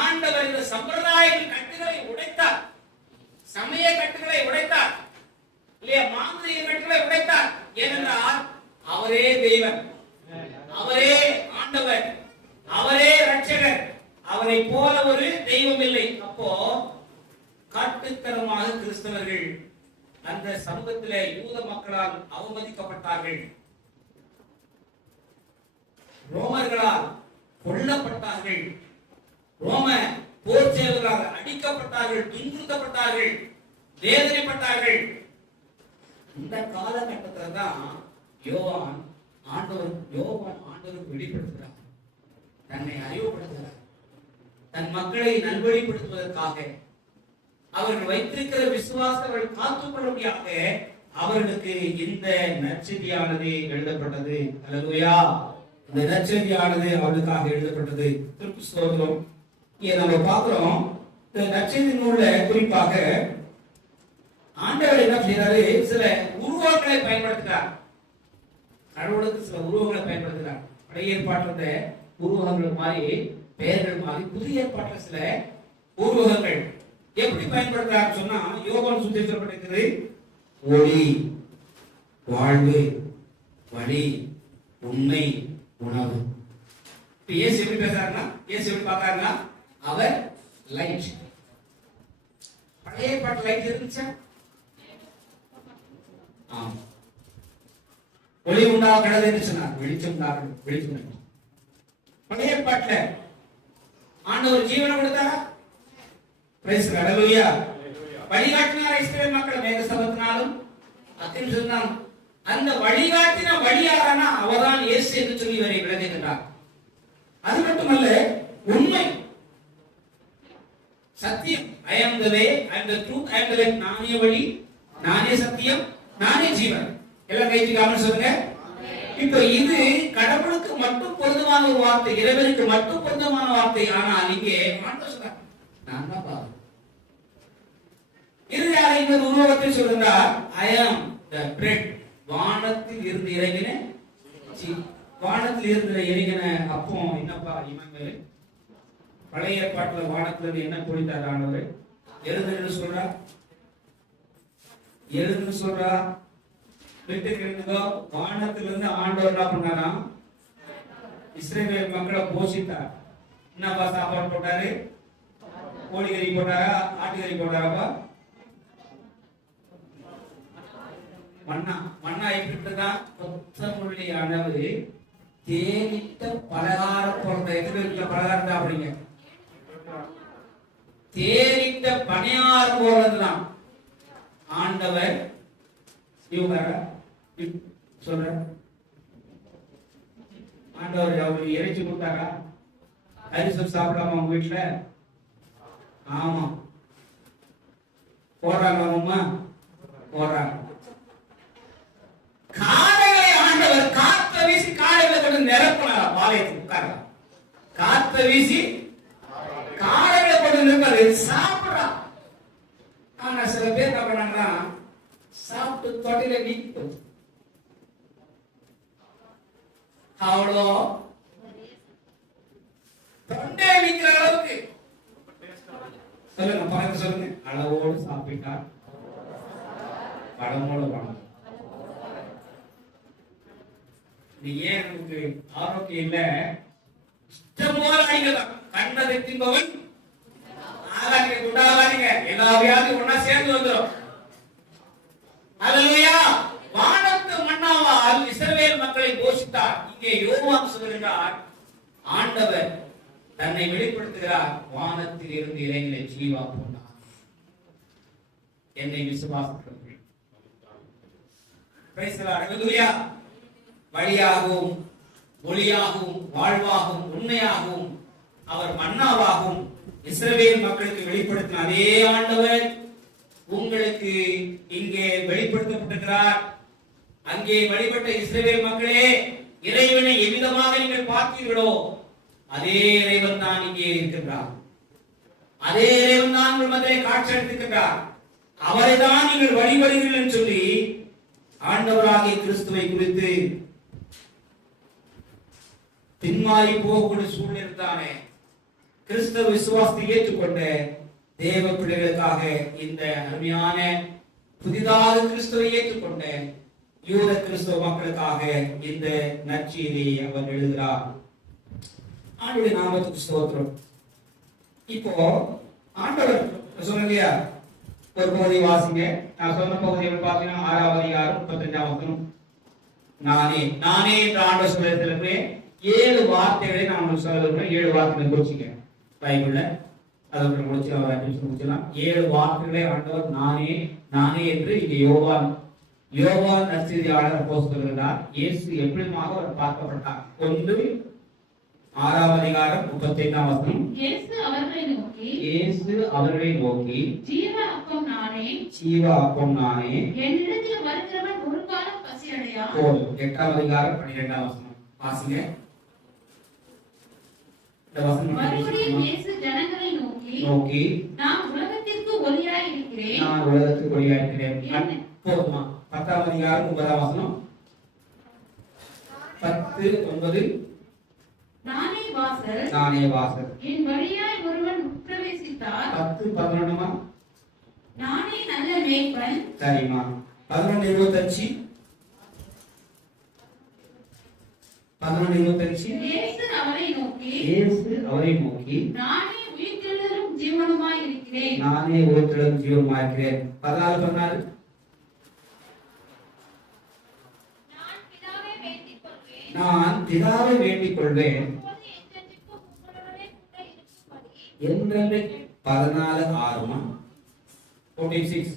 ஆண்டவர் இந்த சம்பிரதாய கட்டுகளை உடைத்தார், சமய கட்டுகளை உடைத்தார் இல்லையா? மாந்திரிக கட்டுகளை உடைத்தார். ஏனென்றால் அவரே தெய்வம், அவரே ஆண்டவர், அவரே ரட்சகர். அவரை போல ஒரு தெய்வம் இல்லை. அப்போ காட்டுத்தனமாக கிறிஸ்தவர்கள் அந்த சமூகத்திலே யூத மக்களால் அவமதிக்கப்பட்டார்கள், ரோமர்களால் கொல்லப்பட்டார்கள், ரோம போர் சேவர்களால் அடிக்கப்பட்டார்கள், துன்புறுத்தப்பட்டார்கள், வேதனைப்பட்டார்கள். இந்த காலகட்டத்தில் தான் யோவான் ஆண்டவர் வெளிப்படுத்துகிறார், தன்னை அறிவுபடுத்துகிறார். தன் மக்களை நல்வழிப்படுத்துவதற்காக, அவர்கள் வைத்திருக்கிற விசுவாசத்தை காத்துக்கொள்ளும்படியாக அவர்களுக்கு இந்த நற்செய்தியானது எழுதப்பட்டது. அல்லேலூயா. இந்த நற்செய்தியானது அவர்களுக்காக எழுதப்பட்டது. திருப்புஸ்தகம் இங்க நம்ம பார்க்கிறோம். இந்த நற்செய்தி நூல்ல குறிப்பாக ஆண்டவர் என்ன செய்யறாரு? சில உருவங்களை பயன்படுத்துகிறார். கடவுளுக்கு சில உருவங்களை பயன்படுத்துகிறார். பழைய ஏற்பாட்டில் உருவகங்கள் மாதிரி, பெயர்கள் மாதிரி, புதிய ஏற்பாட்டில் சில உருவகங்கள் எப்படி பயன்படுத்துறாரு சொன்னா, யோவான் சுவிசேஷத்தில் ஒளி, வாழ்வு, வழி, உண்மை, உணவு. இயேசு எப்படி பேசுறாருன்னா, இயேசு எப்படி பார்க்கறாருன்னா, அவர் லைட். பழைய ஏற்பாட்டு லைட் இருந்துச்சா? ஒளி உண்டாக கடவுள் என்று சொன்னார், வெளிச்சம் உண்டாக வெளிச்சம். பழைய ஏற்பாட்டுல ஆண்டவர் ஜீவனை கொடுத்தாரா? Price the lord. ஹalleluya. வழிகாட்டினார் இஸ்ரவேல் மக்கள் மேகஸ்தம்பத்தினாலும் அக்கினி சொன்னான். அந்த வழிகாட்டின வழியாரானா அவர்தான் இயேசு என்று சொல்லி இவரை விளக்குகின்றார். அது மட்டுமல்ல, உண்மை சத்தியம். I am the way, I am the truth, I am the life. நானே வழி, நானே சத்தியம், நானே ஜீவன். எல்லாம் கைத்துக்காம சொல்லுங்க. இப்போ இது கடவுளுக்கு மட்டும் பொருத்தமான ஒரு வார்த்தை, இறைவனுக்கு மட்டும் பொருத்தமான வார்த்தை. ஆனால் இங்கே ஆண்டவர் சொல்றார், நான் தான் பாவம். இறுதியாக இந்த உருவகத்தை சொல்கிறார், I am the bread. வானத்தில் இருந்து இறங்கின வானத்தில் இருந்து இறங்கின அப்போ என்னப்பா இவங்க பழைய ஏற்பாட்டுல வானத்திலிருந்து என்ன பொழித்தார் ஆண்டவர்? எழுதுன்னு சொல்றா, எழுதுன்னு சொல்றா. வீட்டுக்கு இருந்தோ வானத்திலிருந்து ஆண்டவர் என்ன பண்ணாரா? இஸ்ரவேல் மக்களை போஷித்தார். என்னப்பா சாப்பாடு போட்டாரு? கோழிக்கறி போட்டாரா? ஆட்டுக்கறி போட்டாராப்பா? மன்னா மன்னா எப்படிதான் கொத்தமல்லி அளவு தேனிட்ட பலகார பொருந்த எதிர்க்க பலகாரம் சாப்பிடுங்க. தேனிட்ட பணியாரம் போறதுதான் ஆண்டவர். இவங்க சொல்ற ஆண்டவர் அவருக்கு இறைச்சி கொடுத்தாரா? அரிசி சாப்பிடாம உங்க வீட்டுல? ஆமா, போடுறாங்க அம்மா, போடுறாங்க. காடைகளை ஆண்டவர் காத்த வீசி காடைகளை கொண்டு நிரப்பினார். பாளையத்துக்கு உட்காரலாம். காத்த வீசி காடைகளை கொண்டு நிரப்பாரு, சாப்பிடலாம். ஆனா சில பேர் என்ன பண்ணாங்கன்னா சாப்பிட்டு தொடையில வீக்கி போச்சு. அவ்வளோ தொண்டை வீக்கிற அளவுக்கு சொல்லுங்க, பழக்க சொல்லுங்க. அளவோடு சாப்பிட்டா பழமோடு பழம். இது ஏன் நமக்கு ஆரோக்கியம் இல்ல? இஷ்டம் போல அடிக்கலாம். கண்டதை தின்பவன் ஆகாதீங்க, குண்டாகாதீங்க. எல்லா வியாதியும் ஒன்னா சேர்ந்து வந்துடும். ஹalleluya. வானத்து மன்னாவால் இஸ்ரவேல் மக்களை போஷித்தார். இங்கே யோவான் சொல்கிறார், ஆண்டவர் தன்னை வெளிப்படுத்துகிறார். வானத்தில் இருந்து இறைகளை ஜீவா போனார். என்னை விசுவாசிக்கிறவர்கள். Praise the lord. ஹalleluya. வழியாகவும் ஒளியாகவும் வாழ்வாகவும் உண்மையாகவும் அவர் மன்னாவாகவும் இஸ்ரவேல் மக்களுக்கு வெளிப்படுத்தின அதே ஆண்டவர் உங்களுக்கு இங்கே வெளிப்படுத்தப்பட்டிருக்கிறார். அங்கே வழிபட்ட இஸ்ரவேல் மக்களே, இறைவனை எவ்விதமாக நீங்கள் பார்த்தீர்களோ அதே இறைவன் தான் இங்கே இருக்கின்றார். அதே இறைவன் தான் உங்கள் மத்தியிலே காட்சி அளித்திருக்கிறார். அவரை தான் நீங்கள் வழிபடுகிறீர்கள் என்று சொல்லி ஆண்டவராகிய கிறிஸ்துவை குறித்து பின்மாறி போகக்கூடிய சூழ்நிலை தானே கிறிஸ்தவ விசுவாசத்தை ஏற்றுக்கொண்ட தேவ பிள்ளைகளுக்காக இந்த அருமையான புதிதாக கிறிஸ்துவை ஏற்றுக்கொண்ட யூத கிறிஸ்தவ மக்களுக்காக இந்த நற்செய்தியை அவர் எழுதுகிறார். ஆண்டவருடைய நாமத்துக்கு ஸ்தோத்திரம். இப்போ ஆண்டவர் சொல்லுங்க, ஒரு பகுதி வாசிங்க. நான் சொன்ன பகுதியை பார்த்தீங்கன்னா 6ஆம் அதிகாரம் 35ஆம் வசனம். நானே நானே என்ற ஆண்டவர் சொல்லிருக்கிறே 7 வார்த்தைகளை நான் உங்களுக்கு சொல்ல விரும்புகிறேன். 7 வார்த்தைகளை குறிச்சிங்க பைபிள்ல. அதை முடிச்சு அவர் முடிச்சலாம். 7 வார்த்தைகளை ஆண்டவர் நானே நானே என்று இங்கே யோவான் நற்செய்தியாளர் அப்போஸ்தலர் இயேசு எப்படிமாக அவர் பார்க்கப்பட்டார். 6ஆம் அதிகாரம் 35ஆம் வசனம். இயேசு அவர்களை நோக்கி ஜீவ அப்பம் நானே, என்னிடத்தில் வருகிறவன் ஒரு காலம் பசி அடையான். 8ஆம் அதிகாரம் 12ஆம் வசனம் வாசிங்க. மறுபடியும் இயேசு ஜனங்களை நோக்கி நான் உலகத்திற்கு ஒளியாய் இருக்கிறேன். போதுமா? 10ஆம் அதிகாரம் 9ஆம் வசனம். 10:9. நானே வாசல், என் வழியாய் ஒருவன் பிரவேசித்தார். 10:11. நானே நல்ல மேய்ப்பன். சரிமா. 11:25. 11:25. இயேசு அவரை நோக்கி நானே உயிர்த்தெழுதலும் ஜீவனுமாய் இருக்கிறேன். 14:16. நான் பிதாவை வேண்டிக் கொள்வேன், நான் பிதாவை வேண்டிக் கொள்வேன், என்றென்று 14:6 46.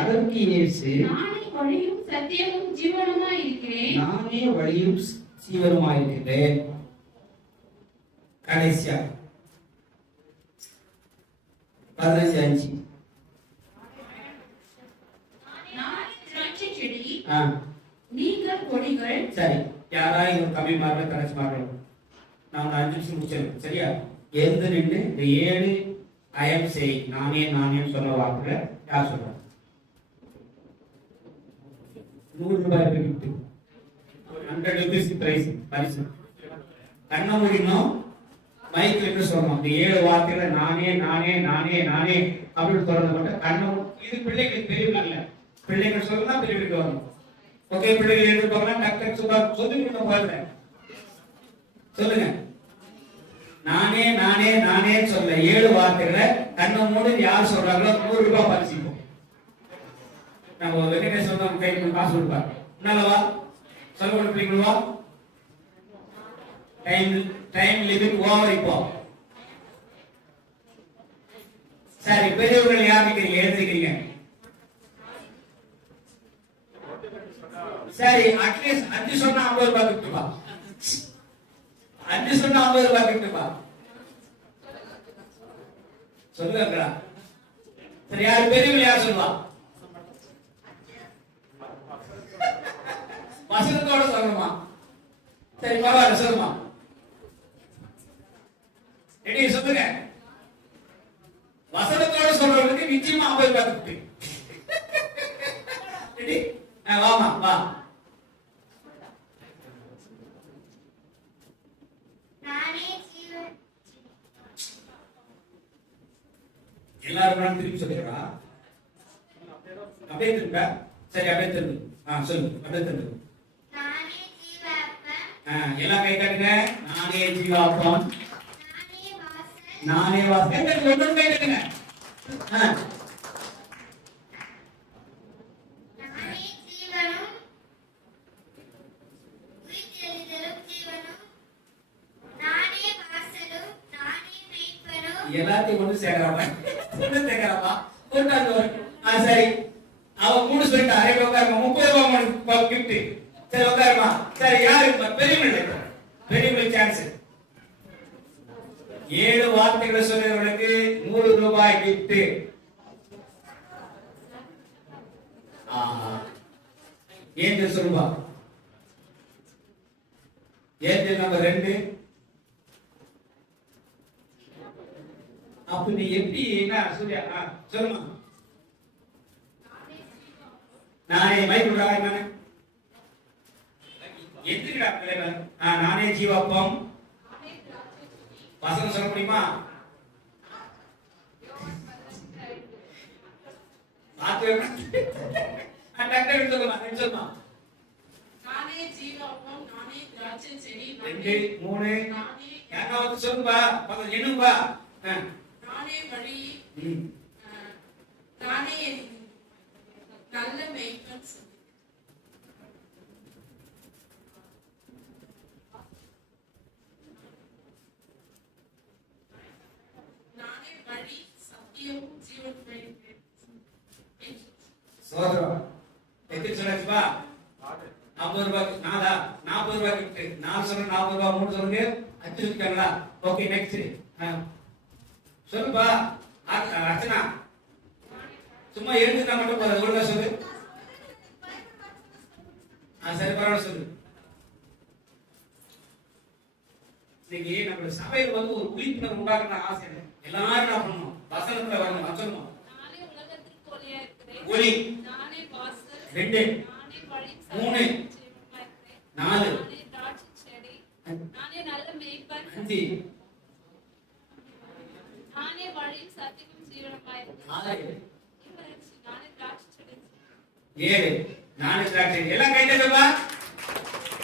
அதற்கு இயேசு நானே வழியும் சத்தியமும் ஜீவனுமாய் இருக்கிறேன். நானே வழியும் ஜீவனுமாய் இருக்கிறேன். கடைசியா 15:5. நான் திராட்சை செடி, ஆ நீங்கள் கொடிகள். சரி, யாரா இது கம்மி மார்க்க கடைசி மார்க்க நான் 5 நிமிஷம் முடிச்சிருக்கேன். சரியா? எழுந்து நின்று இந்த 7 ஐஎம் செய் நானே சொன்ன வாக்குல யார் சொல்றாங்க? 100 ரூபாய் கிஃப்ட், 100 rupees பிரைஸ் பரிசு. கண்ண மூடினோம், மைக்ல இருந்து சொல்லணும். இந்த 7 வார்த்தைகளை நானே அப்படின்னு சொல்றது மட்டும் கண்ண இது பிள்ளைகளுக்கு பெரியவங்க இல்ல, பிள்ளைகள் சொல்லலாம் பெரியவங்களுக்கு வரணும். ஓகே, பிள்ளைகள் எழுந்து போகலாம். டாக்டர் சுபா சொல்லுங்க போல சொல்லுங்க. நானே சொல்ல 7 வார்த்தைகளை கண்ண மூடி யார் சொல்றாங்களோ 100 ரூபாய் பரிசிப்போம். நம்ம வெங்கடேஷ் சொன்னா கைக்கு காசு கொடுப்பாரு. என்னவா சொல்ல கொடுப்பீங்களா? டைம் லிமிட் ஓவர் இப்போ. சரி, பெரியவர்கள் யார் நிக்கிறீங்க? எழுதிக்கிறீங்க. சரி, அட்லீஸ்ட் 5 சொன்னா 50 ரூபாய் கிட்டுப்பா. 5 சொன்னா 50 ரூபாய் கிட்டுப்பா. சொல்லுங்க. சரி, யார் பெரியவங்க யார் சொல்லுவா? வசனத்தோட சொல்லணுமா? சரி, பரவாயில்ல, சொல்லுமா. ரெடி, சொல்லுங்க. வசனத்தோட சொல்றவங்களுக்கு நிச்சயமா 50 ரூபாய் கிட்டு. ரெடி? வாமா வா. எல்லாரும் திருப்பி சொல்லுறா. அப்படியே திரும்ப. சரி, அப்படியே திரும்ப. சொல்லு, அப்படியே திரும்ப. எல்லாம் கை காட்டுங்க. நானே ஜீவாப்பம், நானே வாசல். ஒன்று கை காட்டுங்க. எல்லாத்தையும் கொண்டு சேர்க்கிறாப்பா கூட்டாண்டு. சரி, அவ 3 சொல்லிட்டா. அரே உட்காருமா, 30 ரூபாய் கிஃப்ட். சரி, உட்காருமா. சரி, யாரு பெரியவங்க சான்ஸ். 7 வார்த்தைகளை சொல்றவர்களுக்கு 100 ரூபாய் கிஃப்ட். ஏன் சொல்லுவா? ஏன் நம்பர் 2. அப்ப நீ எப்படி என்ன சூர்யா சொல்லுமா? நானே மைக் விடாத நானே எதுக்குடா பிள்ளைங்க? நானே ஜீவாப்பம். வசனம் சொல்ல முடியுமா? டாக்டர் சொல்லுமா, சொல்லுமா. நானே ஜீவாப்பம், நானே திராட்சை செடி, 2 3 யாராவது சொல்லுப்பா, பக்கத்துல எண்ணுப்பா. நானே வழி, நானே நல்ல மேய்ப்பன். நானே வழி, சத்தியமும் ஜீவனும். சோதரம் எத்தனை சொல்லாச்சுப்பா? 50 ரூபாய். 40 ரூபாய் கிஃப்ட். 4 சொல்ல 40 ரூபாய், 3 சொல்லுங்க 5 இருக்காங்களா? ஓகே, நெக்ஸ்ட் சொல்லுப்பா. அர்ச்சனா சும்மா எழுந்துட்டா மட்டும் போதும். ஒழுங்கா சொல்லு. சரி, பரவாயில்ல, சொல்லு. இன்னைக்கு நம்ம சபையில் ஒரு விழிப்புணர்வு உண்டாக்குற ஆசை. எல்லாரும் என்ன பண்ணணும்? வசனத்துல வரணும். சொல்லணும். நானே உலகத்திற்கு ஒளியா இருக்கிறேன். ஒளி. நானே வாசல். 2 நானே வழி, 3 4 நானே திராட்சை செடி, நானே நல்ல மேய்ப்பன். 5 நானே வழி, சத்தியமும் ஜீவனுமாய் இருக்கிறேன். 6 நானே திராட்சை செடி. 7 நானே திராட்சை. எல்லாம் கையில சொல்லுவா.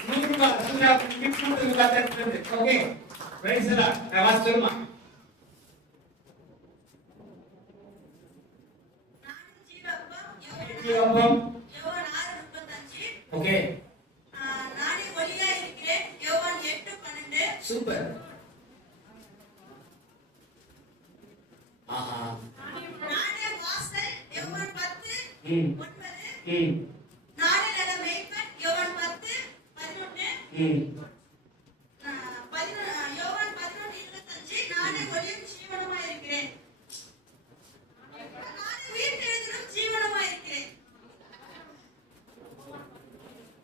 100 ரூபாய் சுந்தரா கிஃப்ட் கொடுத்து. ஓகே, பிரைஸ் எல்லாம் வாசி சொல்லுமா. ஜீவாப்பம். ஓகே, நானே ஒளியா இருக்கிறேன். யோவான் 8:12. சூப்பர். ஆஹா. நானே வாசல் யோவான் 10 ம் 9. ம் நானே நல்ல மேய்ப்பன் யோவான் 10 11. ம் யோவான் 11:25. நானே ஒளியும் ஜீவனுமாய் இருக்கிறேன். நானே உயிர்த்தெழுதலும் ஜீவனுமாய் இருக்கிறேன்.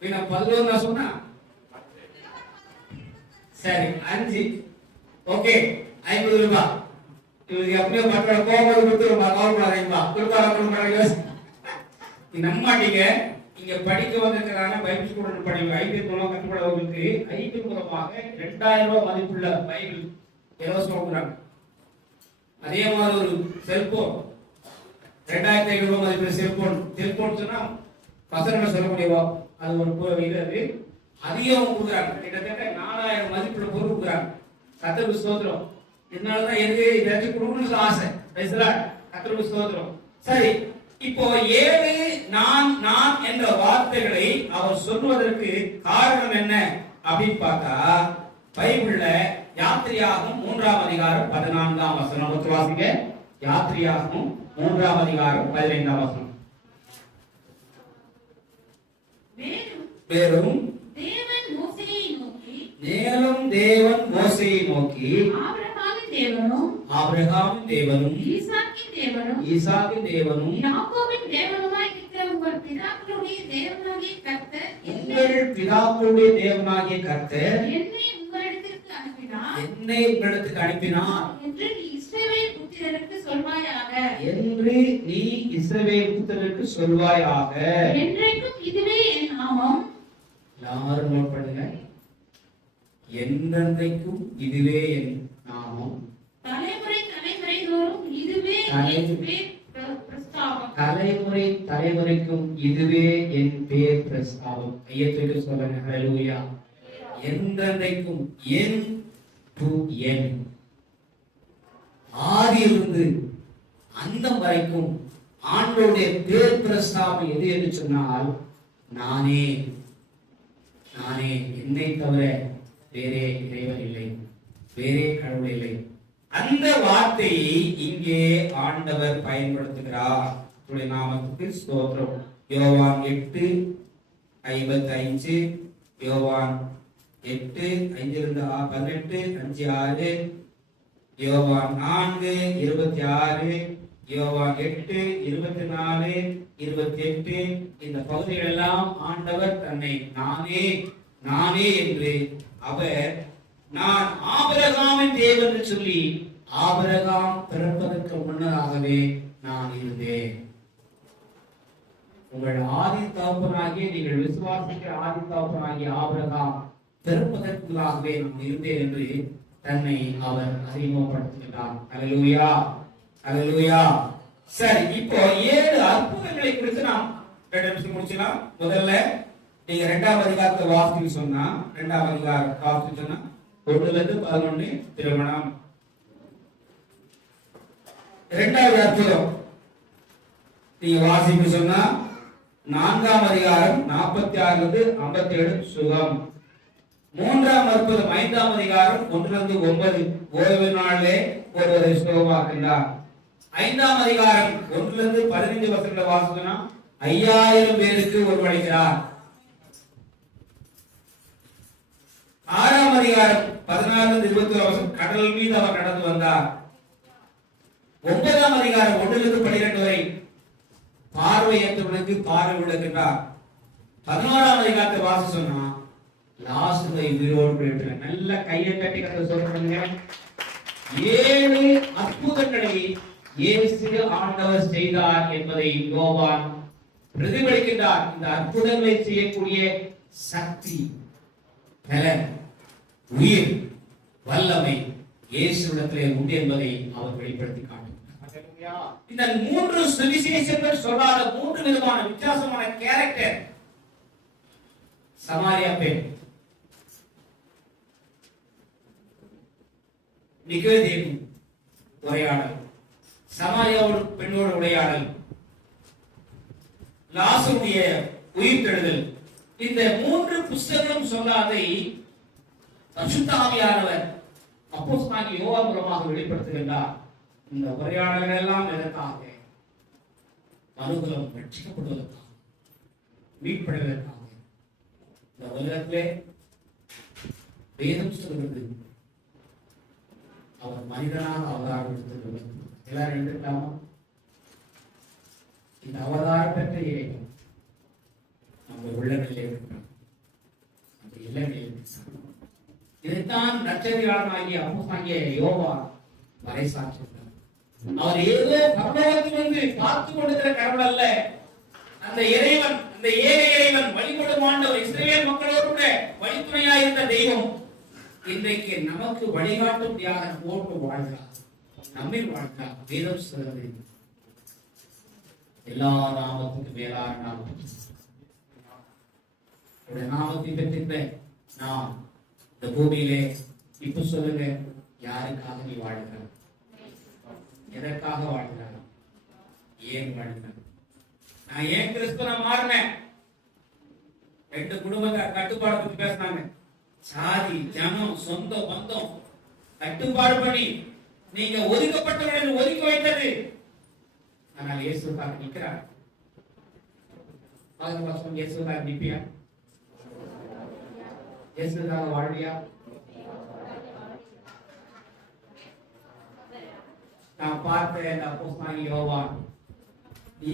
பின்ன 11 நான் சொன்னா சரி 5. ஓகே 50 ரூபாய். இவருக்கு அப்படியே மக்களோட கோபம் கொடுத்துருமா கவலைப்படாதீங்கப்பா. கொடுப்பாங்க நம்ப மாட்டீங்க. இங்க படிக்க வந்திருக்கிறாங்க பைபிள் ஸ்டூடெண்ட் படிக்க ஐபிஎல் மூலம் கற்றுக்கொள்ளவர்களுக்கு ஐபிஎல் மூலமாக 2000 ரூபாய் மதிப்புள்ள பைபிள் இலவசம் கொடுக்குறாங்க. அதே மாதிரி ஒரு செல்போன் 2500 ரூபாய் மதிப்புள்ள செல்போன் சொன்னா பசங்களை சொல்ல முடியுமோ அது ஒரு இது அது அதிகம் கொடுக்குறாங்க. கிட்டத்தட்ட 4000 மதிப்புள்ள பொருள் கொடுக்குறாங்க. கர்த்தருக்கு ஸ்தோத்திரம். இதனாலதான் எனக்கு ஏதாச்சும் கொடுக்கணும்னு ஆசை. கர்த்தருக்கு ஸ்தோத்திரம். சரி, இப்போ 7 நான் என்ற வார்த்தைகளை அவர் சொல்வதற்கு காரணம் என்ன அப்படின்னு பார்த்தா பைபிள்ல யாத்திரையாகும் 3ஆம் அதிகாரம் 14ஆம் வசனம் ஒத்து வாசிங்க. யாத்திரையாகும் 3ஆம் அதிகாரம் 15ஆம் வசனம். மேலும் தேவன் மோசேயை நோக்கி ஆபிரகாமின் தேவனும் ஈசாக்கின் தேவனும் யாக்கோபின் தேவனுமாய் இருக்கிற உங்கள் பிதாக்களுடைய தேவனாகிய கர்த்தர் என்னை உங்களிடத்திற்கு அனுப்பினார் என்று நீ இஸ்ரவேல் புத்திரருக்கு சொல்வாயாக. என்றைக்கும் இதுவே என் நாமம். எல்லாரும் நோட் பண்ணுங்க. என்றைக்கும் இதுவே என் நாமம். தலைமுறை தோறும் இதுவே என் பேர் பிரஸ்தாபம். தலைமுறைக்கும் இதுவே என் பேர் பிரஸ்தாபம். ஐயத்துக்கு சொல்லுங்க. ஹல்லேலூயா. என்றைக்கும் என் டு என், ஆதியிலிருந்து அந்தம் வரைக்கும் ஆண்டவருடைய பேர் பிரஸ்தாபம் எது என்று சொன்னால் நானே. என்னை தவிர வேறே இறைவன் இல்லை, வேறே கடவுள் இல்லை. அந்த வார்த்தையை இங்கே ஆண்டவர் பயன்படுத்துகிறார். நாமத்துக்கு ஸ்தோத்திரம். யோவான் 8:55, யோவான் 8:5-18, 5:6, யோவான் 4:26, யோவான் 8:24-28 இந்த பகுதிகள் எல்லாம் ஆண்டவர் தன்னை நானே என்று அவர் நான் ஆபிரகாமின் தேவன் என்று சொல்லி ஆபிரகாம் பிறப்பதற்கு முன்னதாகவே நான் இருந்தேன். உங்கள் ஆதி தகப்பனாகிய நீங்கள் விசுவாசிக்கிற ஆதி தகப்பனாகிய ஆபிரகாம் பிறப்பதற்குள்ளாகவே நான் இருந்தேன் என்று தன்னை அவர் அறிமுகப்படுத்துகிறார். அல்லேலூயா, அல்லேலூயா. சரி, இப்போ 7 அற்புதங்களை குறித்து நாம் 2 நிமிஷம் முடிச்சலாம். முதல்ல நீங்க 2ஆம் அதிகாரத்தை வாசித்து சொன்னா 2ஆம் அதிகாரம் வாசித்து சொன்னா 1-11 திருமணம். 2வது அற்புதம் நீங்க வாசித்து சொன்னா 4ஆம் அதிகாரம் 46-57 சுகம். 3ஆம் அற்புதம் 5ஆம் அதிகாரம் 1-9 ஓய்வு நாளிலே ஒருவரை சுகமாக்கினார். 5ஆம் அதிகாரம் 1-15 வசனங்களை வாசித்தோம்னா 5000 பேருக்கு உணவளிக்கிறார். 6ஆம் அதிகாரம் 14-21 வசனம் கடல் மீது அவர் நடந்து வந்தார். 9ஆம் அதிகாரம் 1-12 வரை பார்வையற்றவனுக்கு பார்வை விடுகின்றார். 11ஆம் அதிகாரத்தை வாசி சொன்னா லாசுவை உயிரோடு எழுப்பினார். நல்ல கையை தட்டி கத்த சொல்றீங்க. 7 அற்புதங்களை இயேசு ஆண்டவர் செய்தார் என்பதை யோவான் பிரதிபலிக்கின்றார். இந்த அற்புதங்களை செய்யக்கூடிய சக்தி, பலன், உயிர், வல்லமை இயேசுவிடத்திலே உண்டு என்பதை அவர் வெளிப்படுத்தி காட்டுகிறார். இந்த 3 சுவிசேஷங்கள் சொல்லாத 3 விதமான வித்தியாசமான கேரக்டர். சமாரியா பெண், நிகோதேமு உரையாடல், சமாரியாவோடு பெண்ணோடு உரையாடல், லாசருடைய உயிர்த்தெழுதல். இந்த 3 புத்தகங்களும் சொல்லாதை பரிசுத்த ஆவியானவர் அப்போஸ்தலனாகிய யோவான் மூலமாக வெளிப்படுத்துகின்றார். இந்த உரையாடல்கள் எல்லாம் எதற்காக? மனுகுலம் ரட்சிக்கப்படுவதற்காக, மீட்படுவதற்காக. இந்த உலகத்திலே வேதம் சொல்கிறது அவர் மனிதனாக அவதாரம் எடுத்துள்ளது. எல்லாரும் எடுத்துக்கலாமா? இந்த அவதாரம் பெற்ற இறைவன் நம்ம உள்ளங்களிலே இருக்கிறார், நம்ம இல்லங்களில் இருக்கிறார். இதைத்தான் நற்செய்தியாளனாகிய அப்போஸ்தலனாகிய யோவான் பறைசாற்றுகிறார். அவர் ஏதோ பரலோகத்திலிருந்து பார்த்து கொண்டிருக்கிற கடவுள் அல்ல. அந்த இறைவன், அந்த ஏக இறைவன், வழிபடும் ஆண்டவர், இஸ்ரவேல் மக்களோடு கூட வழித்துணையாக இருந்த தெய்வம் இன்றைக்கு நமக்கு வழிகாட்டும்படியாக போட்டு வாழ்கிறார், நம்மில் வாழ்கிறார். வேதம் சொல்கிறது எல்லா நாமத்துக்கும் மேலான நாமம் நாமத்தை பெற்றிருந்த நாம் இந்த பூமியிலே இப்ப சொல்லுங்க, யாருக்காக நீ வாழ்கிறார்? எதற்காக வாழ்கிறார்? ஏன் வாழ்கிறார்? நான் ஏன் கிறிஸ்தவனா மாறினேன்? 2 குடும்பத்தை கட்டுப்பாடு பத்தி பேசினாங்க. சாதி, ஜனம், சொந்த பந்தம் கட்டுப்பாடு பண்ணி நீங்க ஒதுக்கப்பட்டவர்கள் ஒதுக்கி வைத்தது. ஆனால் இயேசுக்காக நிற்கிறார். இயேசுக்காக நிற்பியா? இயேசுக்காக வாழ்வியா? நான் பார்த்த இந்த அப்போஸ்தலனாகிய யோவான்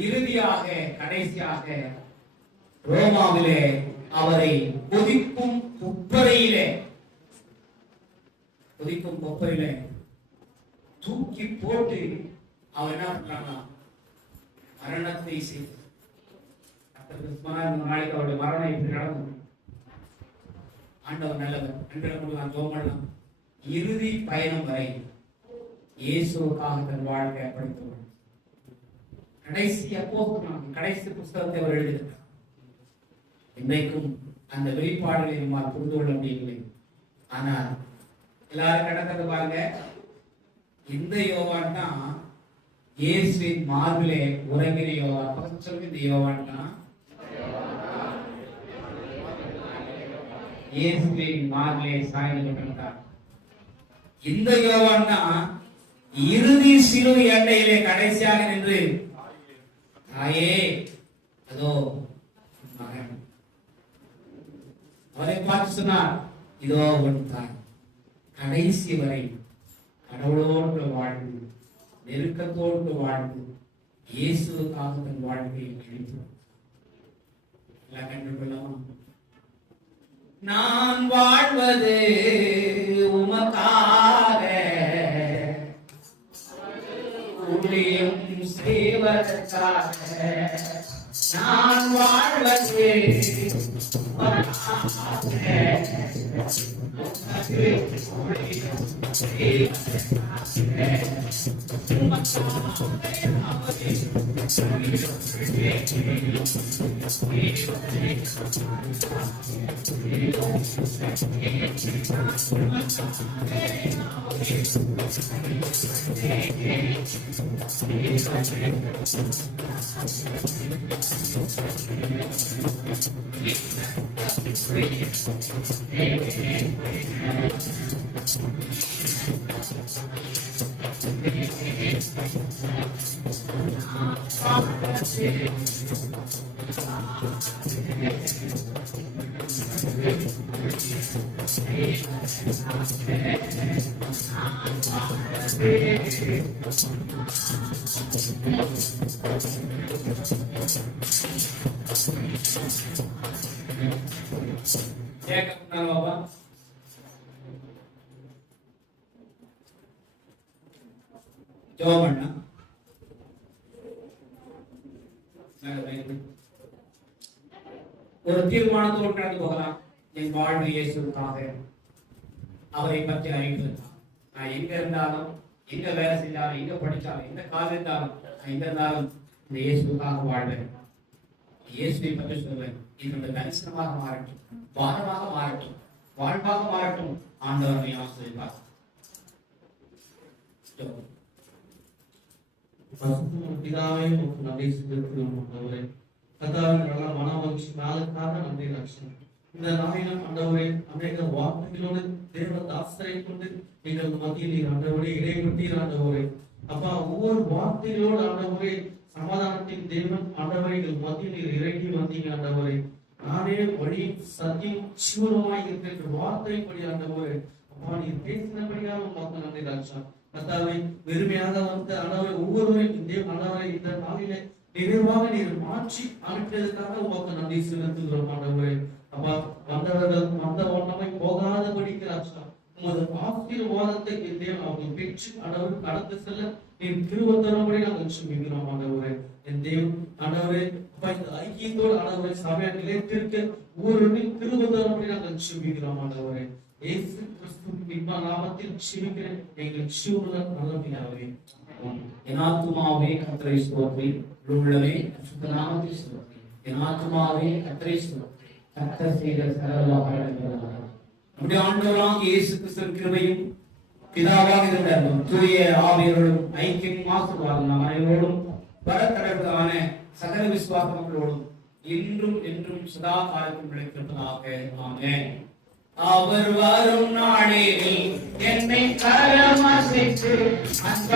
இறுதியாக, கடைசியாக ரோமாவிலே அவரை கொதிக்கும் கொப்பரையிலே தூக்கி போட்டு அவர் என்ன பண்றாங்க? மரணத்தை செய்து நாளைக்கு அவருடைய மரணம் இப்படி நடந்தது. ஆண்டவர் நல்லவர். நான் ஜோமல்லாம் இறுதி பயணம் வரை இயேசுவுக்காக தன் வாழ்க்கை அர்ப்பணித்தவர். கடைசி அப்போஸ்தலன், கடைசி புஸ்தகத்தை அவர் எழுதினார். இன்றைக்கும் அந்த வெளிப்பாடுகளை நம்மால் புரிந்து கொள்ள முடியவில்லை. ஆனால் எல்லாரும் கடக்கிறது பாருங்க, இந்த யோவான் தான் இயேசுவின் மார்பிலே உறங்கின யோவான். பக்கத்து சொல்லுங்க, இந்த யோவான் தான் இயேசுவின் மார்பிலே சாய்ந்து கொண்டிருந்தார். இந்த யோவான் தான் இறுதி சிலுவை அண்டையிலே கடைசியாக நின்று, தாயே அதோ மகன், அவரை பார்த்து சொன்னார், இதோ உன் தாய். கடைசி வரை கடவுளோடு வாழ்ந்து, நெருக்கத்தோடு வாழ்ந்து, இயேசுவுக்காக தன் வாழ்க்கையை கழித்து கண்டுகொள்ளலாம். நான் வாழ்வது உமக்காக, ஊழியம் செய்வதற்காக. நான் வாழ்வது உமக்காக, ஊழியம் செய்வதற்காக. பாபா ஜோமண்ணா ஒரு தீர்மானத்தோடு கடந்து போகலாம். என் வாழ்வு இயேசுக்காக, அவரை பற்றி அறிவிப்பதற்காக. நான் எங்க இருந்தாலும், எங்க வேலை செஞ்சாலும், எங்க படிச்சாலும், எந்த காலம் இருந்தாலும், எங்க இருந்தாலும் இந்த இயேசுக்காக வாழ்வேன். இயேசுவை பற்றி சொல்வேன். இதனுடைய தரிசனமாக மாறட்டும், பாரமாக மாறட்டும், வாழ்வாக மாறட்டும். ஆண்டவரை ஆசீர்வதிப்பார். பிதாவே உமக்கு நன்றி செலுத்துகிறோம் ஆண்டவரே. கர்த்தாவின் நல்ல மனமகிழ்ச்சி நாளுக்காக நன்றி ரட்சகரே. இந்த நாளிலும் ஆண்டவரே அநேக வார்த்தைகளோடு தேவ தாசரை கொண்டு எங்கள் மத்தியில் ஆண்டவரே இடைப்பட்டீர் ஆண்டவரே. அப்பா ஒவ்வொரு வார்த்தைகளோடு ஆண்டவரே சமாதானத்தின் தேவன் ஆண்டவரை எங்கள் மத்தியில் நீர் இறங்கி வந்தீங்க ஆண்டவரே. நானே வழி சத்தியம் ஜீவனுமாய் இருக்கின்ற வார்த்தைப்படி ஆண்டவரே அப்பா நீர் பேசினபடியாக உமக்கு நன்றி ராஜா. கர்த்தாவே வெறுமையாக வந்த ஆண்டவரை ஒவ்வொருவரையும் இந்த ஆண்டவரை இந்த நாளிலே நிறைவாக நீர் மாற்றி அனுப்பியதற்காக உமக்கு நன்றி செலுத்துகிறோம் ஆண்டவரே. அப்பா வந்தவர்கள் வந்த வண்ணமை போகாதபடிக்கு ராஜா உமது ஆசீர்வாதத்தை தேவன் அவர்கள் பெற்று ஆண்டவர் கடந்து செல்ல நீர் கிருபை தரும்படி நாங்கள் சுமிக்கிறோம் ஆண்டவரே. என் தேவன் ஆண்டவரே அப்பா இந்த ஐக்கியத்தோடு ஆண்டவரை சபையை நிலைத்திருக்க ஒவ்வொருவரையும் கிருபை தரும்படி நாங்கள் சுமிக்கிறோம் ஆண்டவரே. இயேசு கிறிஸ்துவின் நாமத்தில் ஜெபிக்கிறேன் எங்கள் ஜீவனுள்ள நல்ல பிதாவே. என் ஆத்துமாவே கர்த்தரை ஸ்தோத்திரி, உள்ளமே பரிசுத்த நாமத்தை ஸ்தோத்திரி. என் ஆத்துமாவே கர்த்தரை ஸ்தோத்திரி, கர்த்தர் செய்த சகல உபகாரங்களுக்காக. நம்முடைய ஆண்டவராகிய இயேசு கிறிஸ்துவின் கிருபையும் பிதாவாக இருந்த தூய ஆவியோடும் ஐக்கியமும் ஆசீர்வாதம் நம் அனைவரோடும் வரக்கடவுளான சகல விசுவாச மக்களோடும் இன்றும் என்றும் சதா காலத்தும் நிலைத்திருப்பதாக. ஆமென். அவர் வரும் நாளில் என்னை கரமசைத்து அந்த